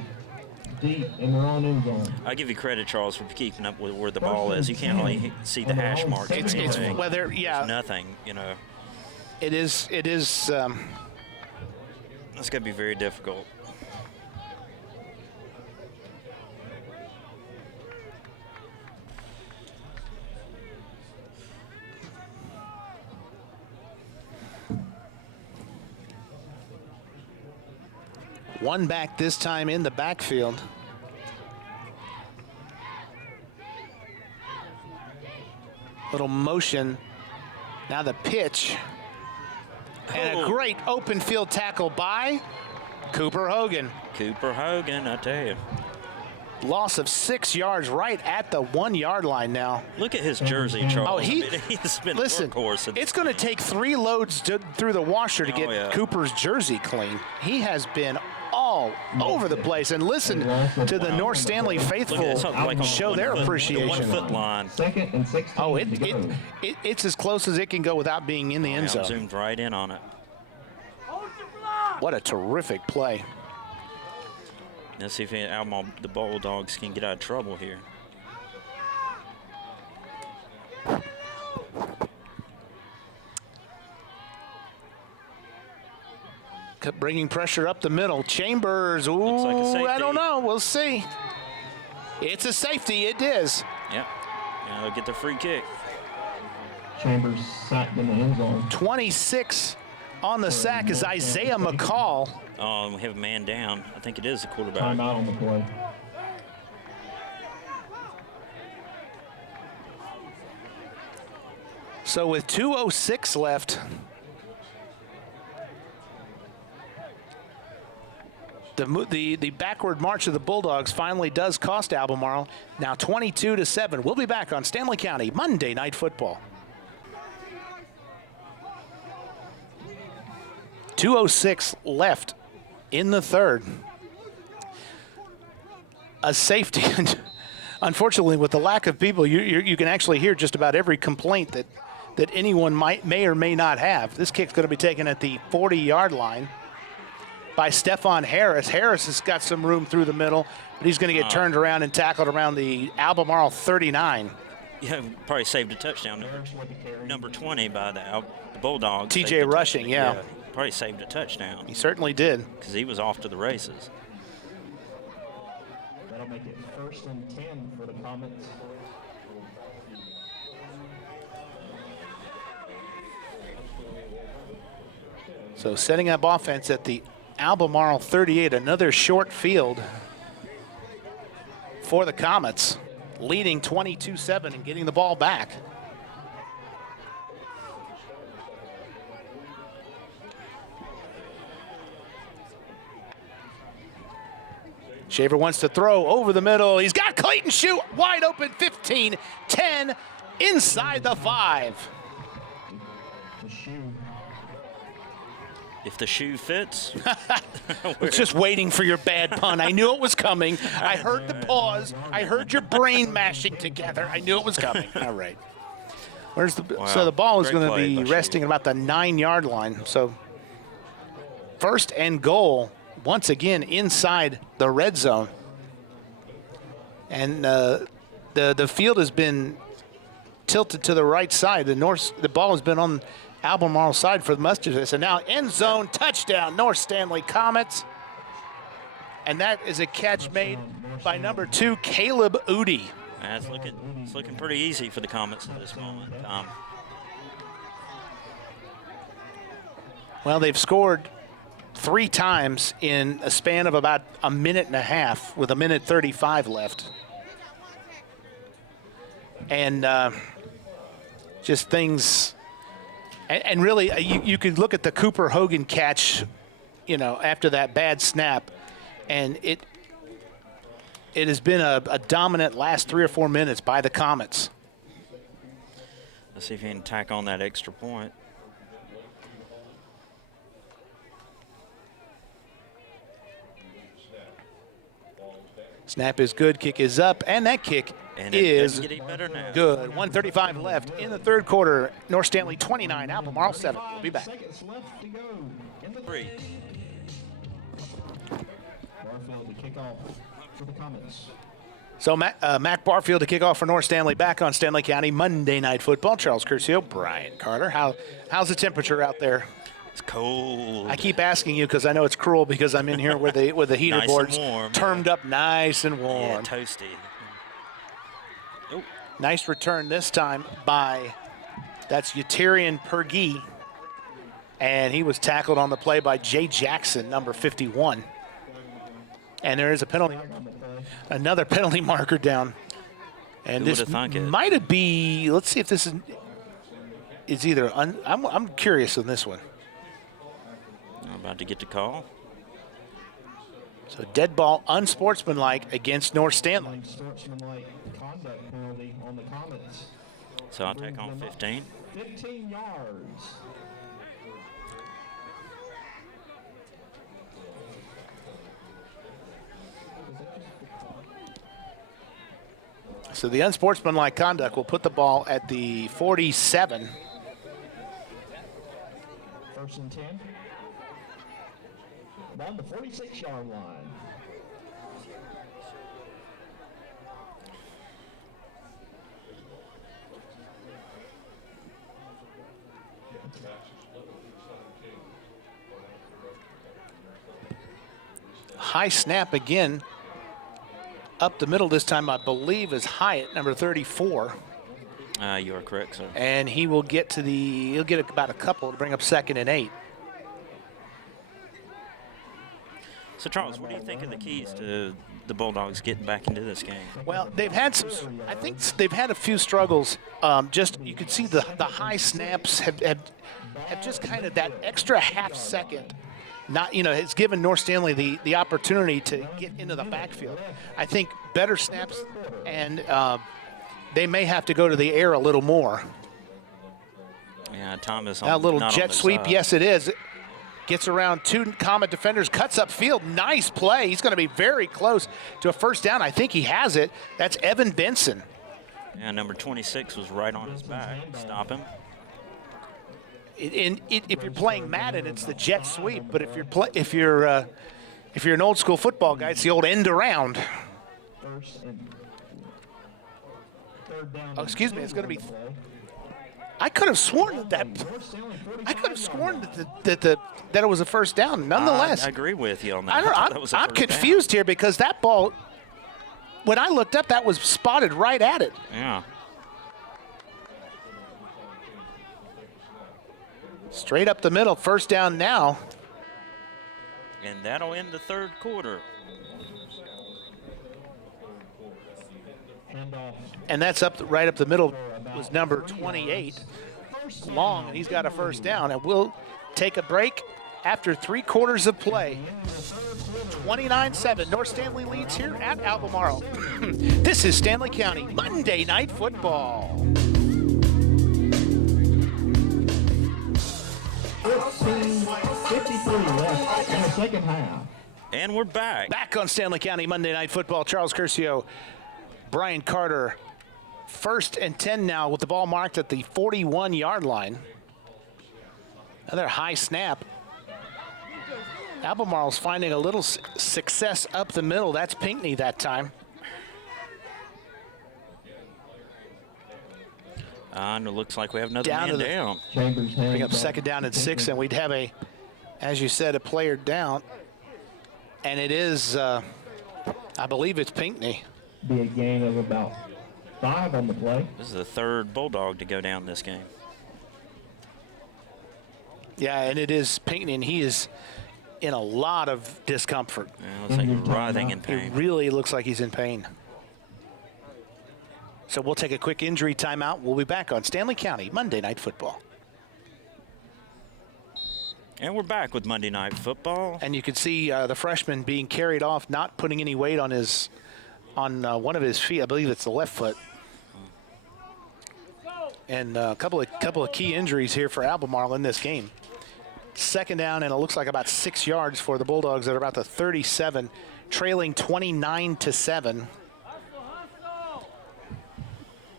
deep in their own end zone. I give you credit, Charles, for keeping up with where the ball is. You can't really see the hash marks. It's whether, yeah. There's nothing, It is. That's going to be very difficult. One back this time in the backfield. Little motion. Now the pitch. And a great open field tackle by Cooper Hogan. Cooper Hogan, I tell you. Loss of 6 yards right at the 1 yard line now. Look at his jersey, Charles. Oh, he's been workhorse. It's going to take 3 loads through the washer to get yeah. Cooper's jersey clean. He has been all over the place. And listen to the North Stanley faithful show their appreciation. The 1 foot line. Second and 16. Oh, it's as close as it can go without being in the end zone. Zoomed right in on it. What a terrific play. Let's see if the Bulldogs can get out of trouble here. Kept bringing pressure up the middle. Chambers, ooh, like a safety. I don't know. We'll see. It's a safety. It is. Yep. They'll get the free kick. Chambers sacked in the end zone. 26 on the sack is Isaiah McCall. Oh, we have a man down. I think it is the quarterback. Timeout on the play. So with 2:06 left, the backward march of the Bulldogs finally does cost Albemarle. Now 22-7. We'll be back on Stanley County Monday Night Football. 2:06 left in the third. A safety. Unfortunately, with the lack of people, you can actually hear just about every complaint that anyone may or may not have. This kick's going to be taken at the 40-yard line by Stephon Harris. Harris has got some room through the middle, but he's going to get turned around and tackled around the Albemarle 39. Yeah, probably saved a touchdown. Number 20 by the Bulldogs. TJ Rushing, yeah. Probably saved a touchdown. He certainly did. Because he was off to the races. That'll make it 1st and 10 for the Comets. So setting up offense at the Albemarle 38, another short field for the Comets, leading 22-7 and getting the ball back. Shaver wants to throw over the middle. He's got Clayton Shue wide open, 15-10 inside the 5. If the shoe fits. I was just waiting for your bad pun. I knew it was coming. I heard the pause. I heard your brain mashing together. I knew it was coming. All right. Where's the So the ball is going to be resting at about the 9-yard line. So 1st and goal once again inside the red zone. And the field has been tilted to the right side. The ball has been on Albemarle side for much of this. And now end zone touchdown, North Stanley Comets. And that is a catch made by number 2, Caleb Udi. It's looking pretty easy for the Comets at this moment. Well, they've scored 3 times in a span of about a minute and a half with 1:35 left. And just things, and really you could look at the Cooper Hogan catch, after that bad snap, and it has been a dominant last 3 or 4 minutes by the Comets. Let's see if he can tack on that extra point. Snap is good, kick is up, and that kick is good. 1:35 left in the third quarter. North Stanley 29, Albemarle 7. We'll be back. Three. Barfield to kick off for the Comets. So Mac Barfield to kick off for North Stanley, back on Stanley County Monday Night Football. Charles Curcio, Brian Carter. How's the temperature out there? It's cold. I keep asking you because I know it's cruel because I'm in here with the heater nice boards warm, turned up nice and warm. Yeah, toasty. Oh. Nice return this time by, that's Yetarian Pergi. And he was tackled on the play by Jay Jackson, number 51. And there is a penalty, another penalty marker down. And this might be, let's see if this is, is either I'm curious on this one. I'm about to get the call. So dead ball, unsportsmanlike against North Stanley. Unsportsmanlike conduct penalty on the Comets. So I'll take on 15. 15 yards. So the unsportsmanlike conduct will put the ball at the 47. First and 10. Down the 46-yard line. High snap again. Up the middle this time, I believe, is Hyatt, number 34. You are correct, sir. And he will get to he'll get about a couple to bring up 2nd and 8. So, Charles, what do you think of the keys to the Bulldogs getting back into this game? Well, they've had I think they've had a few struggles. Just you could see the high snaps have just kind of that extra half second. It's given North Stanley the opportunity to get into the backfield. I think better snaps, and they may have to go to the air a little more. Yeah, Thomas. A little jet sweep, yes, it is. Gets around 2 Comet defenders, cuts upfield. Nice play. He's going to be very close to a first down. I think he has it. That's Evan Benson. Yeah, number 26 was right on his back. Stop him. If you're playing Madden, it's the jet sweep. But if you're an old school football guy, it's the old end around. Oh, excuse me. It's going to be. I could have sworn that it was a first down. Nonetheless, I agree with you on that. I'm confused here because that ball, when I looked up, that was spotted right at it. Yeah. Straight up the middle, first down now. And that'll end the third quarter. And that's right up the middle was number 28, Long, and he's got a first down. And we'll take a break after 3 quarters of play. 29-7, North Stanley leads here at Albemarle. This is Stanley County Monday Night Football. 53 left in the second half. And we're back. Back on Stanley County Monday Night Football. Charles Curcio, Brian Carter. 1st and 10 now with the ball marked at the 41-yard line. Another high snap. Albemarle's finding a little success up the middle. That's Pinckney that time. And it looks like we have another man down. Bring up 2nd down and 6, and we'd have as you said, a player down. And it is, I believe it's Pinckney. Be a gain of about 5 on the play. This is the 3rd Bulldog to go down this game. Yeah, and it is Pinckney, and he is in a lot of discomfort. Yeah, looks like he's writhing in pain. It really looks like he's in pain. So we'll take a quick injury timeout. We'll be back on Stanley County Monday Night Football. And we're back with Monday Night Football. And you can see the freshman being carried off, not putting any weight on one of his feet. I believe it's the left foot. And a couple of key injuries here for Albemarle in this game. 2nd down, and it looks like about 6 yards for the Bulldogs at about the 37, trailing 29-7.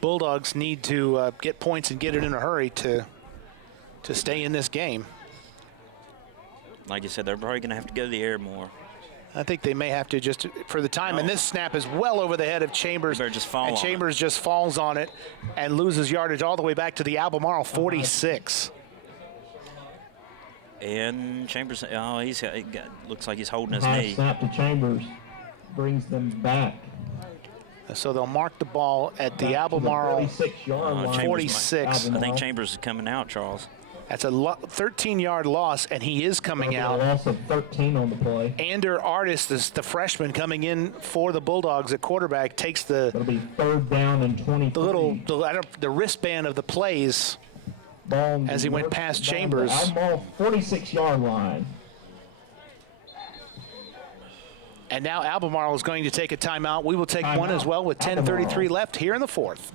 Bulldogs need to get points and get it in a hurry to stay in this game. Like you said, they're probably going to have to go to the air more. I think they may have to just for the time. And this snap is well over the head of Chambers. And Chambers just falls on it and loses yardage all the way back to the Albemarle 46. And Chambers, looks like he's holding his High knee. snap to Chambers brings them back. So they'll mark the ball at the Albemarle 46. I think Chambers is coming out, Charles. That's a 13-yard loss, and he is coming out. A loss of 13 on the play. Ander Artis, the freshman coming in for the Bulldogs at quarterback, takes It'll be 3rd down and 23. the wristband of the plays Ball on as he the went north- past ball on Chambers. the Albemarle 46-yard line. And now Albemarle is going to take a timeout. We will take one as well with 10:33 Albemarle. left here in the fourth.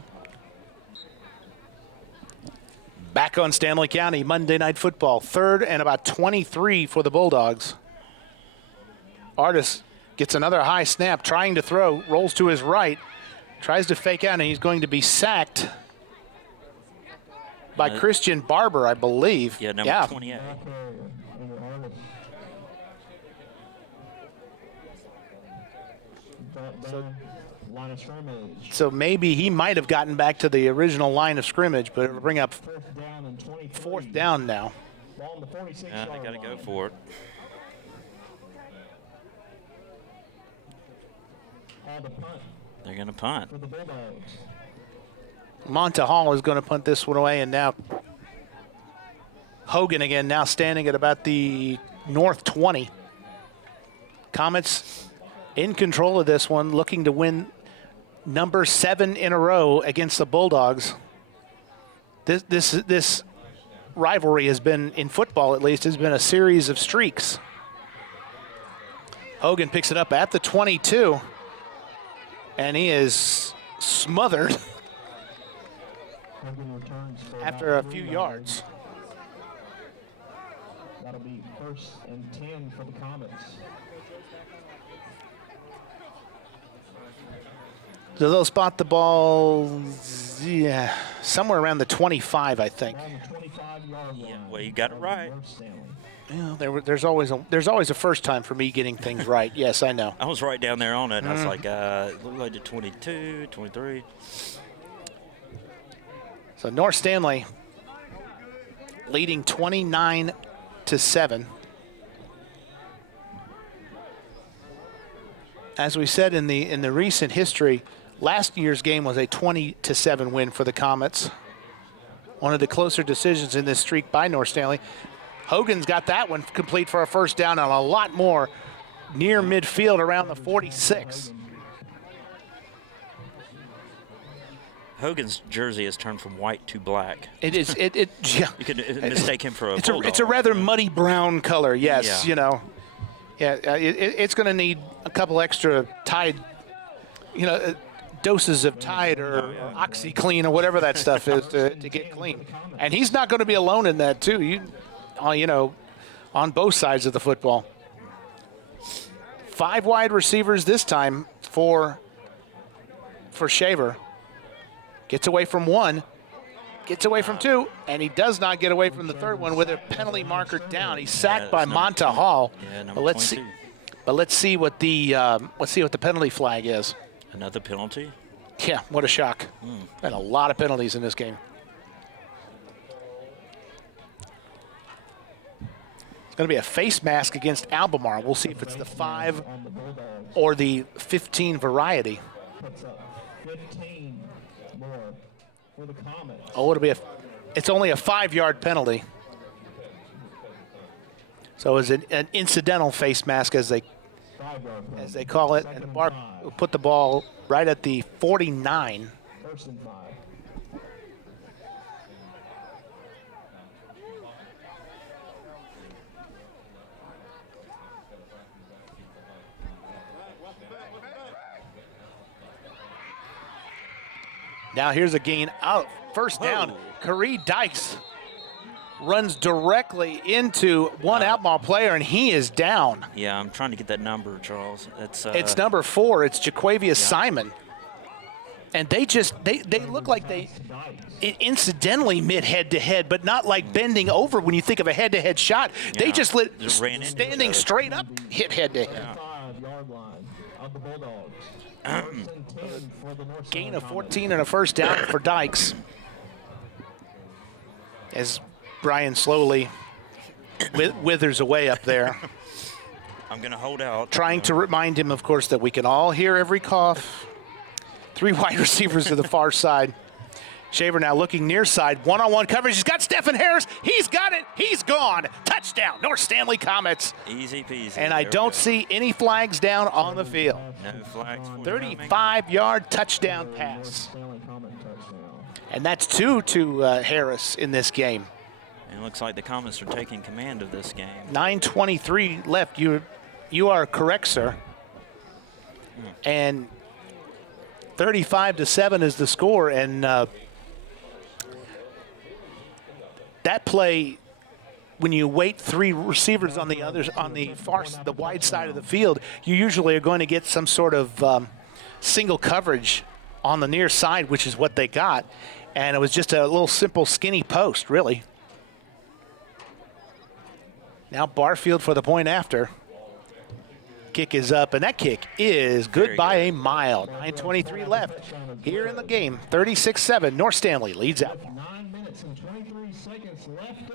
Back on Stanley County, Monday Night Football. 3rd and about 23 for the Bulldogs. Artis gets another high snap, trying to throw, rolls to his right, tries to fake out, and he's going to be sacked by Christian Barber, I believe. Yeah, number 28. Line of scrimmage. So maybe he might have gotten back to the original line of scrimmage, but it'll bring up 4th down now. Ball on the 46 They got to go for it. They're going to punt. For the Bulldogs. Monta Hall is going to punt this one away, and now Hogan again, now standing at about the north 20. Comets in control of this one, looking to win number 7 in a row against the Bulldogs. This rivalry has been, in football at least, has been a series of streaks. Hogan picks it up at the 22, and he is smothered after a few yards. That'll be 1st and 10 for the Comets. So they'll spot the ball, yeah, somewhere around the 25, I think. Yeah, well, you got it right. Yeah, there's always a first time for me getting things right. Yes, I know. I was right down there on it. I was like, looked like the 22, 23. So North Stanley leading 29-7. As we said in the recent history, last year's game was a 20-7 win for the Comets. One of the closer decisions in this streak by North Stanley. Hogan's got that one complete for a first down and a lot more near midfield around the 46. Hogan's jersey has turned from white to black. It is. Yeah. You could mistake him for a bulldog. It's a rather muddy brown color. Yes, Yeah. you know. Yeah, it's going to need a couple extra Tide, doses of Tide or OxyClean or whatever that stuff is to get clean. And he's not going to be alone in that too. On both sides of the football. 5 wide receivers this time for Shaver. Gets away from 1, gets away from 2, and he does not get away from the 3rd one with a penalty marker down. He's sacked by Monta Hall. Yeah, but let's see what the penalty flag is. Another penalty? Yeah, what a shock. And a lot of penalties in this game. It's going to be a face mask against Albemarle. We'll see if it's the 5 or the 15 variety. 15 more for the Comets. Oh, it's only a 5-yard penalty. So it's an incidental face mask, as they call it, and the bar will put the ball right at the 49. 1st and 5. Now here's a gain out. First down. Karee Dykes runs directly into one Albemarle player, and he is down. Yeah, I'm trying to get that number, Charles. It's number 4. It's Jaquavius Simon. And they look like they incidentally mid head-to-head, but not like bending over when you think of a head-to-head shot. Yeah, They just ran into standing each other. straight up, hit head-to-head. 5-yard line of the Bulldogs. Gain of 14 and a first down for Dykes. As Brian slowly withers away up there. I'm going to hold out. Trying to remind him, of course, that we can all hear every cough. 3 wide receivers to the far side. Shaver now looking near side. One-on-one coverage. He's got Stephen Harris. He's got it. He's gone. Touchdown, North Stanley Comets. Easy peasy. And I don't see any flags down on the field. No flags. 35-yard touchdown pass. And that's 2 to Harris in this game. And it looks like the Comets are taking command of this game. 9:23 left. You are correct, sir. And 35-7 is the score. And that play, when you wait 3 receivers on the wide side of the field, you usually are going to get some sort of single coverage on the near side, which is what they got. And it was just a little simple skinny post, really. Now Barfield for the point after. Kick is up, and that kick is good by a mile. 9:23 left here in the game. 36-7. North Stanley leads out. 9 minutes and 23 seconds left.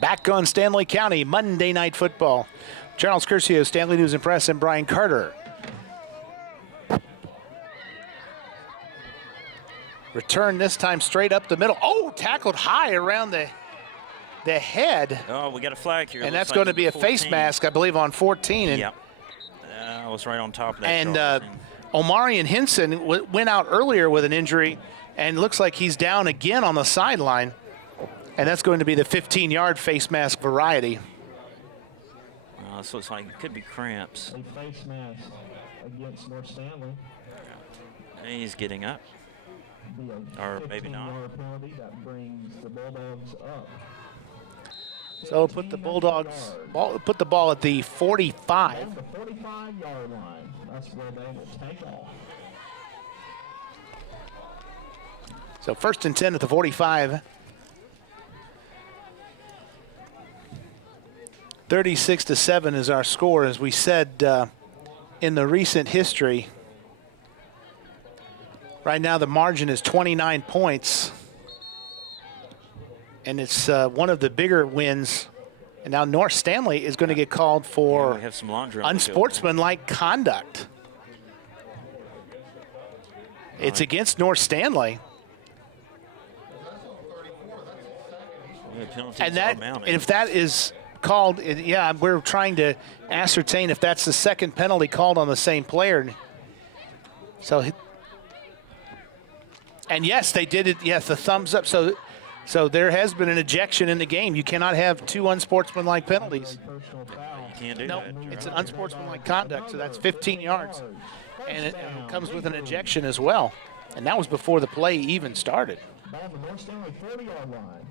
Back on Stanley County, Monday Night Football. Charles Curcio, Stanley News and Press, and Brian Carter. Return this time straight up the middle. Oh, tackled high around the head. Oh, we got a flag here. And Looks that's like going to number be a 14. face mask, I believe, on 14. And, Yep. I was right on top of that. and Charles. Omarion Hinson went out earlier with an injury, and looks like he's down again on the sideline. And that's going to be the 15-yard face mask variety. This looks like it could be cramps. A face mask against North Stanley. He's getting up. Or maybe not. Penalty that brings the Bulldogs up. So put the Bulldogs, put the ball at the 45. On the 45-yard line. That's where they will take off. So 1st and 10 at the 45. 36-7 is our score. As we said in the recent history, right now the margin is 29 points. And it's one of the bigger wins. And now North Stanley is going to get called for we have some laundry on the field. unsportsmanlike conduct. It's against North Stanley. And if that is called, yeah, we're trying to ascertain if that's the second penalty called on the same player. So, and yes, they did it. Yes, the thumbs up. So there has been an ejection in the game. You cannot have 2 unsportsmanlike penalties. You can't do No, that. it's an unsportsmanlike conduct, so that's 15 yards. And it comes with an ejection as well. And that was before the play even started. Ball on the North Stanley 40-yard line.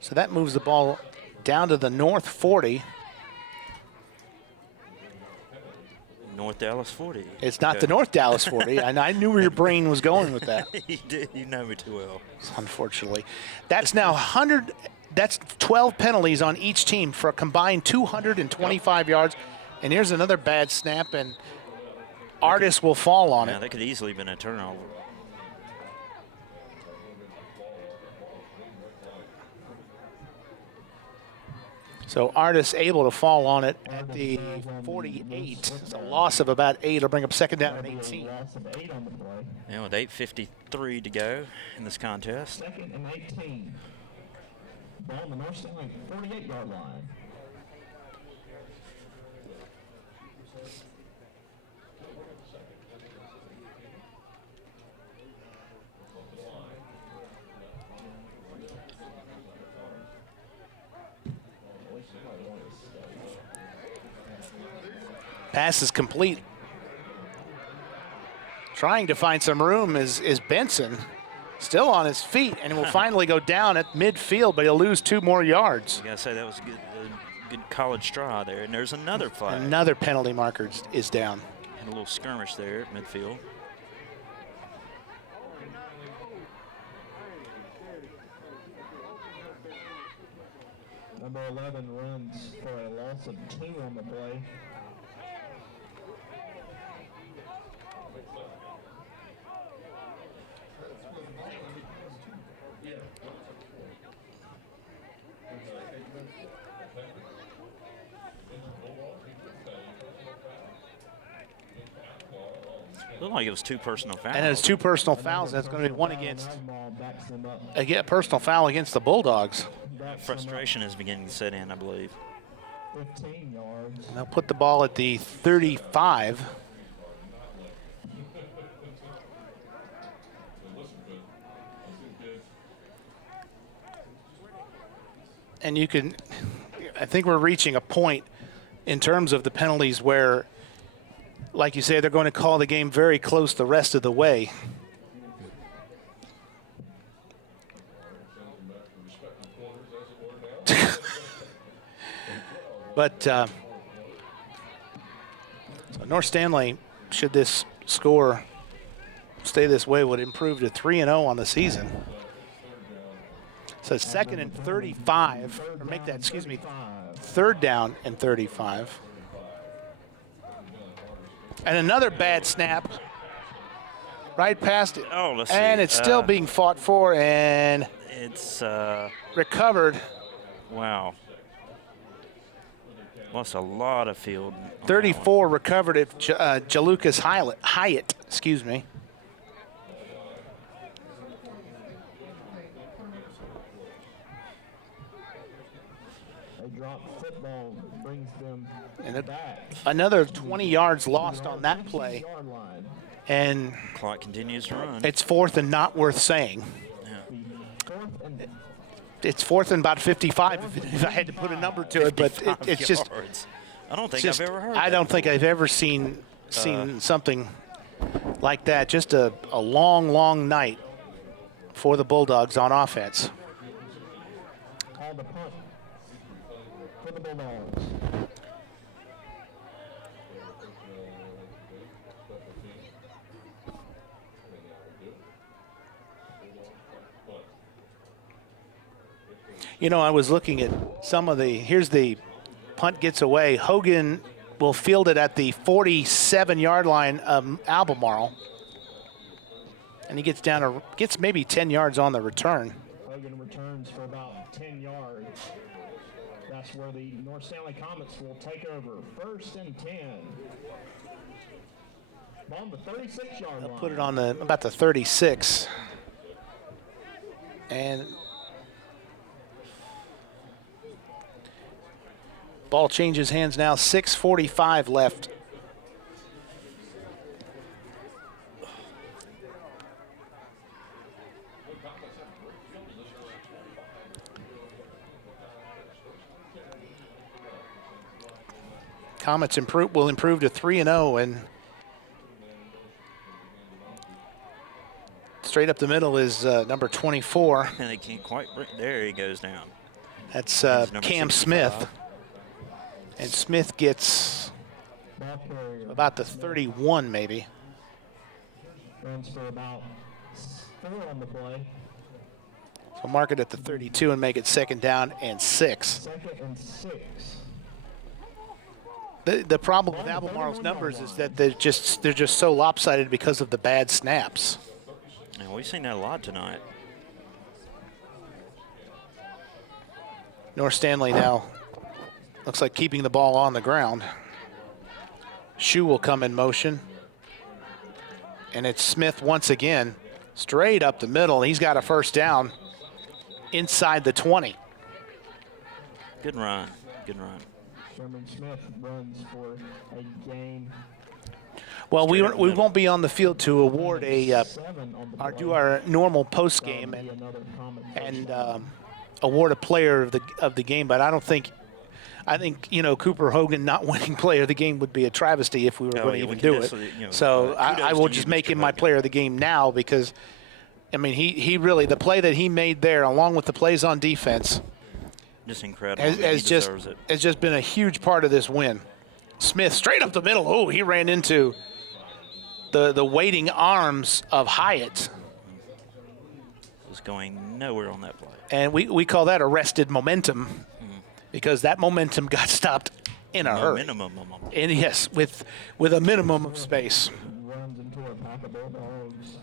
So that moves the ball down to the North 40. North Dallas 40. It's not the North Dallas 40. And I knew where your brain was going with that. You did. You know me too well. Unfortunately. That's now 100. That's 12 penalties on each team for a combined 225 yards. And here's another bad snap, and Artis will fall on Yeah, it. that could easily have been a turnover. So Artis able to fall on it at the 48. It's a loss of about 8. It'll bring up 2nd down and 18. Loss of 8 on the play. Yeah, with 8:53 to go in this contest. 2nd and 18. Ball on the North Stanley 48-yard line. Pass is complete. Trying to find some room is Benson. Still on his feet, and will finally go down at midfield, but he'll lose 2 more yards. I gotta say that was a good college draw there. And there's another flag. Another penalty marker is down. And a little skirmish there at midfield. Number 11 runs for a loss of 2 on the play. Looked like it was 2 personal fouls. And it's 2 personal fouls. That's going to be 1 against. A personal foul against the Bulldogs. Frustration is beginning to set in, I believe. 15 yards. They'll put the ball at the 35. And I think we're reaching a point in terms of the penalties where, like you say, they're going to call the game very close the rest of the way. But so North Stanley, should this score stay this way, would improve to 3-0 on the season. So 2nd and 35, or make that, excuse me, 3rd down and 35. And another bad snap right past it. Oh, let's and see. It's still being fought for, and it's recovered. Wow. Lost a lot of field. 34 recovered at Jalukas Hyatt, excuse me. They drop football, brings them back. Another 20 yards lost on that play. And clock continues to run. It's 4th and not worth saying. It's 4th and about 55 if I had to put a number to it, but it's just. I don't think I've ever heard. I don't think I've ever seen something like that. Just a long, long night for the Bulldogs on offense. Call the punt for the Bulldogs. You know, I was looking at some of here's the punt gets away. Hogan will field it at the 47-yard line of Albemarle. And he gets maybe 10 yards on the return. Hogan returns for about 10 yards. That's where the North Stanley Comets will take over. 1st and 10. On the 36-yard line. Put it on about the 36. And ball changes hands now, 6:45 left. Comets will improve to 3-0, and straight up the middle is number 24. And they can't quite there he goes down. That's Cam 65. Smith. And Smith gets about the 31, maybe. Runs for about 4 on the play. So mark it at the 32 and make it 2nd down and 6. 2nd and 6. The problem with Albemarle's numbers is that they're just so lopsided because of the bad snaps. And we've seen that a lot tonight. North Stanley now looks like keeping the ball on the ground. Shoe will come in motion. And it's Smith once again, straight up the middle. He's got a 1st down inside the 20. Good run. Good run. Sherman Smith runs for a gain. Well, we won't be on the field to award do our normal post game and award a player of the game, but I think Cooper Hogan not winning player of the game would be a travesty if we were going to even do it. So I will just make him my player of the game now because, I mean, he really, the play that he made there, along with the plays on defense, just incredible. has just been a huge part of this win. Smith straight up the middle. Oh, he ran into the waiting arms of Hyatt. Was going nowhere on that play. And we call that arrested momentum because that momentum got stopped in a hurry. Minimum. And yes, with a minimum of space. Runs into a pack of Bulldogs.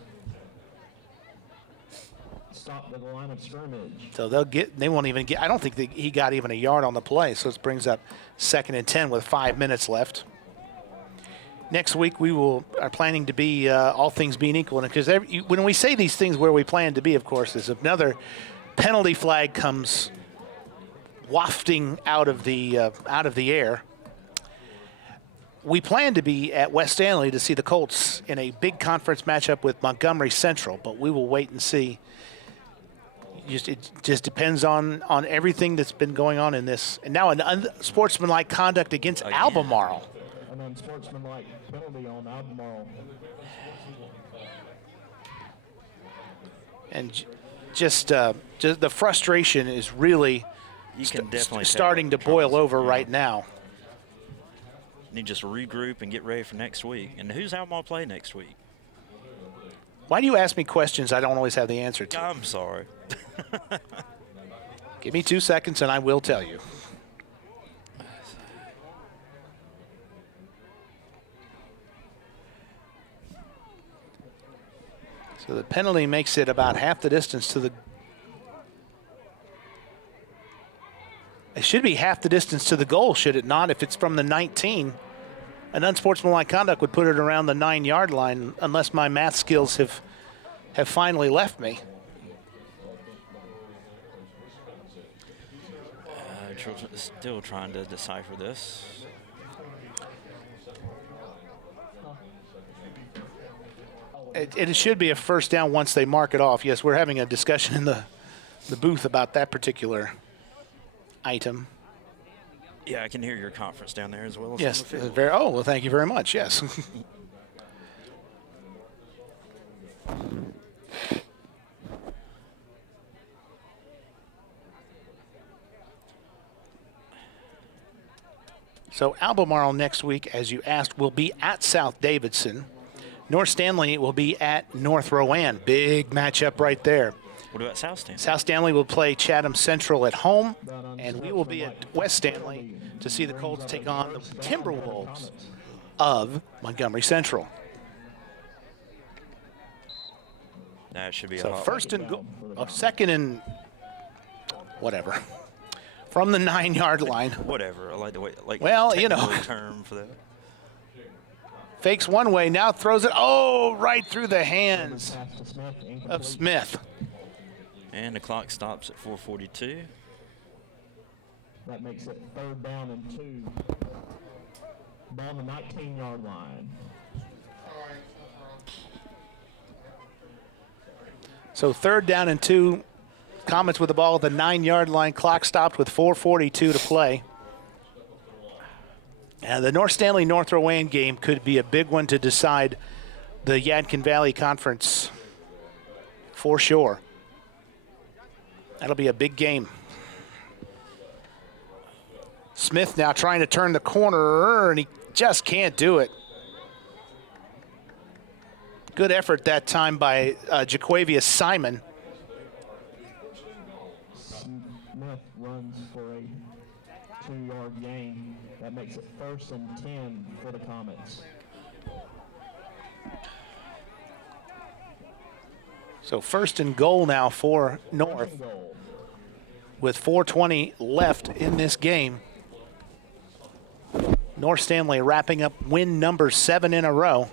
Stop at the line of scrimmage. So they won't even get, I don't think he got even a yard on the play. So it brings up 2nd and 10 with 5 minutes left. Next week we are planning to be all things being equal, because when we say these things where we plan to be, of course, is another penalty flag comes wafting out of the air. We plan to be at West Stanley to see the Colts in a big conference matchup with Montgomery Central, but we will wait and see. It just depends on everything that's been going on in this. And now an unsportsmanlike conduct against Albemarle. An unsportsmanlike penalty on Albemarle. And just the frustration is really starting to boil over right now. Need just regroup and get ready for next week. And who's Albemarle play next week? Why do you ask me questions I don't always have the answer to? I'm sorry. Give me 2 seconds and I will tell you. So the penalty makes it about half the distance to the... It should be half the distance to the goal, should it not? If it's from the 19, an unsportsmanlike conduct would put it around the 9-yard line, unless my math skills have finally left me. Still trying to decipher this. It should be a first down once they mark it off. Yes, we're having a discussion in the booth about that particular item. Yeah, I can hear your conference down there as well. As yes. Well, thank you very much. Yes. So Albemarle next week, as you asked, will be at South Davidson. North Stanley will be at North Rowan. Big matchup right there. What about South Stanley? South Stanley will play Chatham Central at home, and we will be at West Stanley to see the Colts take on the Timberwolves of Montgomery Central. That should be so first and goal, second and whatever, from the 9-yard line. Whatever, I like the way. Well, you know, term for that. Fakes one way, now throws it, right through the hands of Smith. And the clock stops at 4:42. That makes it 3rd down and 2. Ball on the 19-yard line. So 3rd down and 2. Comets with the ball at the 9-yard line. Clock stopped with 4:42 to play. And the North Stanley North Rowan game could be a big one to decide the Yadkin Valley Conference for sure. That'll be a big game. Smith now trying to turn the corner, and he just can't do it. Good effort that time by Jaquavius Simon. Smith runs for a 2-yard gain. That makes it 1st and 10 for the Comets. So 1st and goal now for North, with 4:20 left in this game. North Stanley wrapping up win number 7 in a row.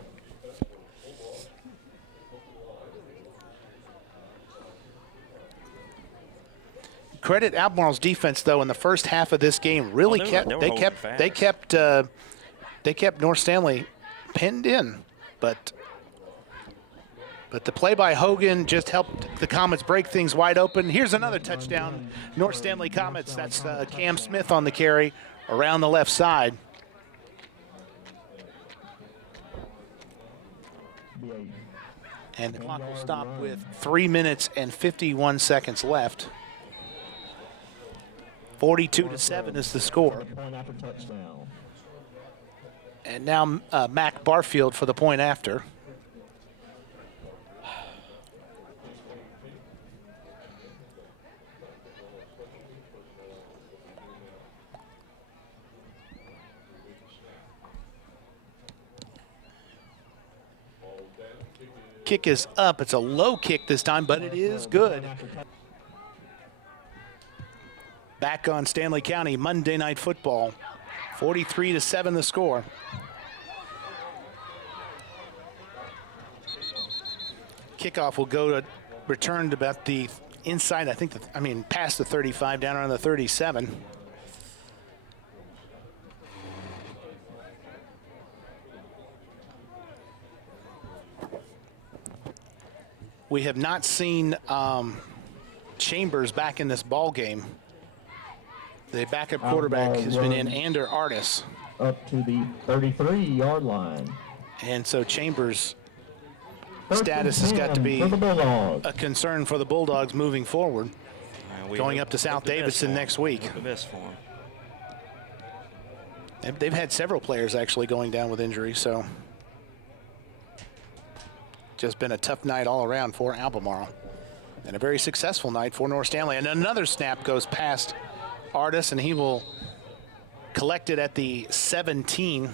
Credit Albemarle's defense, though, in the first half of this game really they kept North Stanley pinned in, but the play by Hogan just helped the Comets break things wide open. Here's another touchdown, North Stanley Comets. That's Cam Smith on the carry around the left side. And the clock will stop with 3 minutes and 51 seconds left. 42-7 is the score. And now Mac Barfield for the point after. Kick is up. It's a low kick this time, but it is good. Back on Stanley County Monday Night Football. 43-7 the score. Kickoff will go to return to about the inside, past the 35, down around the 37. We have not seen Chambers back in this ball game. The backup quarterback has been in Ander Artis. Up to the 33-yard line. And so Chambers' status has got to be a concern for the Bulldogs moving forward, going up to South Davidson next week. The best for them. They've had several players actually going down with injury, so just been a tough night all around for Albemarle. And a very successful night for North Stanley. And another snap goes past Artis, and he will collect it at the 17.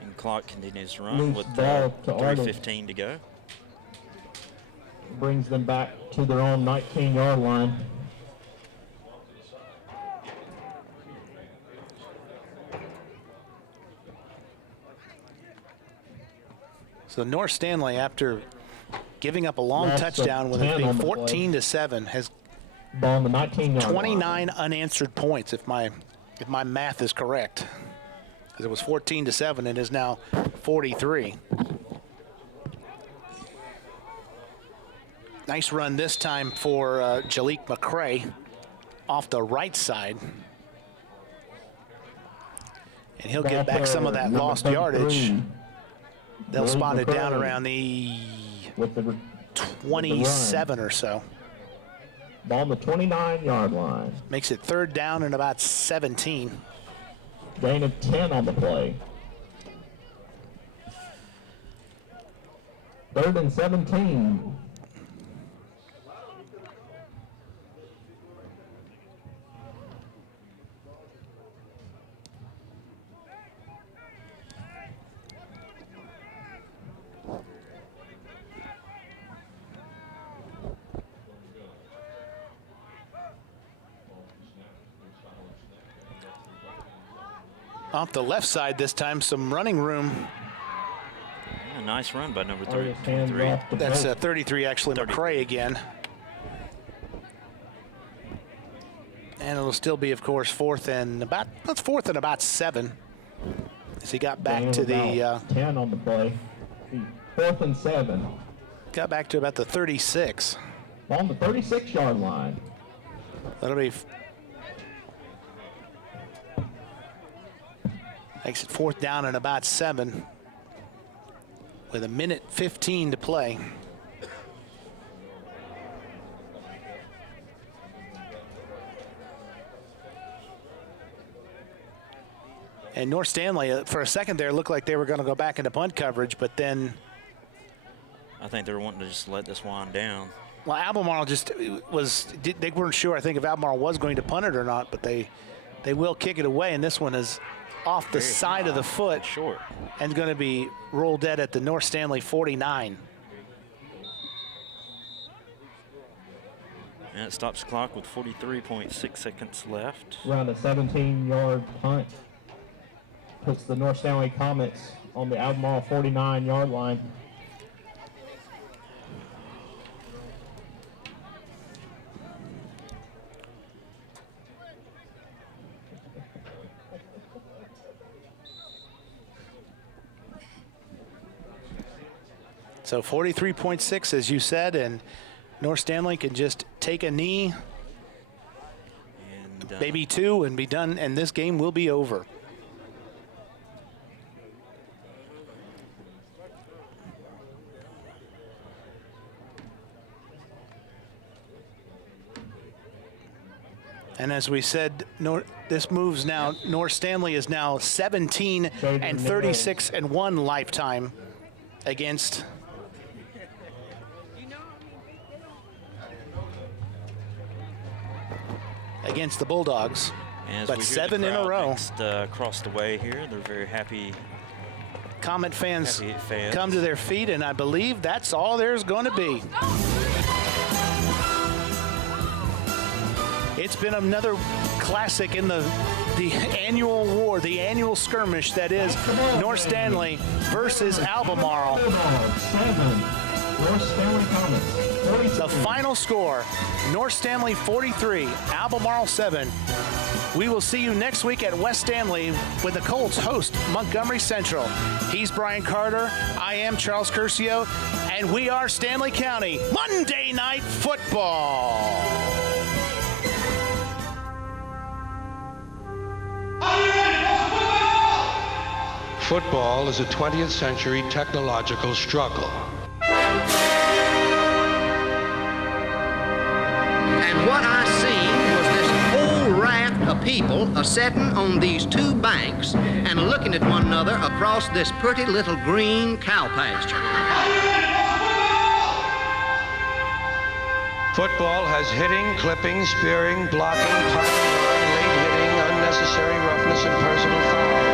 And clock continues to run with 3:15 to go. Brings them back to their own 19-yard line. So North Stanley, after giving up a long touchdown when it being 14-7, has 29 unanswered points, if my math is correct. Because it was 14-7 and is now 43. Nice run this time for Jalik McCray off the right side. And he'll get back some of that lost yardage. They'll spot it down around the 27 or so. Ball on the 29-yard line. Makes it 3rd down and about 17. Gain of 10 on the play. 3rd and 17. Off the left side this time, some running room. A nice run by number 33. That's 33, actually, McCray again. And it'll still be, of course, 4th and about 7. As he got back to the 10 on the play. 4th and 7. Got back to about the 36. On the 36-yard line. That'll be makes it 4th down and about 7 with 1:15 to play. And North Stanley, for a second there, looked like they were going to go back into punt coverage, but then I think they were wanting to just let this wind down. Well, Albemarle they weren't sure, I think, if Albemarle was going to punt it or not, but they will kick it away, and this one is off the side of the foot, short, and going to be rolled dead at the North Stanley 49. And it stops the clock with 43.6 seconds left. Around a 17-yard punt. Puts the North Stanley Comets on the Albemarle 49-yard line. So 43.6, as you said, and North Stanley can just take a knee, and maybe 2, and be done, and this game will be over. And as we said, this moves now. North Stanley is now 17 and 36 and 1 lifetime against the Bulldogs, but 7 in a row. Across the way here, they're very happy. Comet fans come to their feet, and I believe that's all there's going to be. It's been another classic in the annual war, the annual skirmish that is North Stanley versus Albemarle. North Stanley Comets, 43. The final score, North Stanley 43, Albemarle 7. We will see you next week at West Stanley when the Colts host Montgomery Central. He's Brian Carter, I am Charles Curcio, and we are Stanley County Monday Night Football. Football is a 20th century technological struggle. And what I seen was this whole raft of people a-setting on these two banks and looking at one another across this pretty little green cow pasture. Football has hitting, clipping, spearing, blocking, punting, late hitting, unnecessary roughness, and personal foul.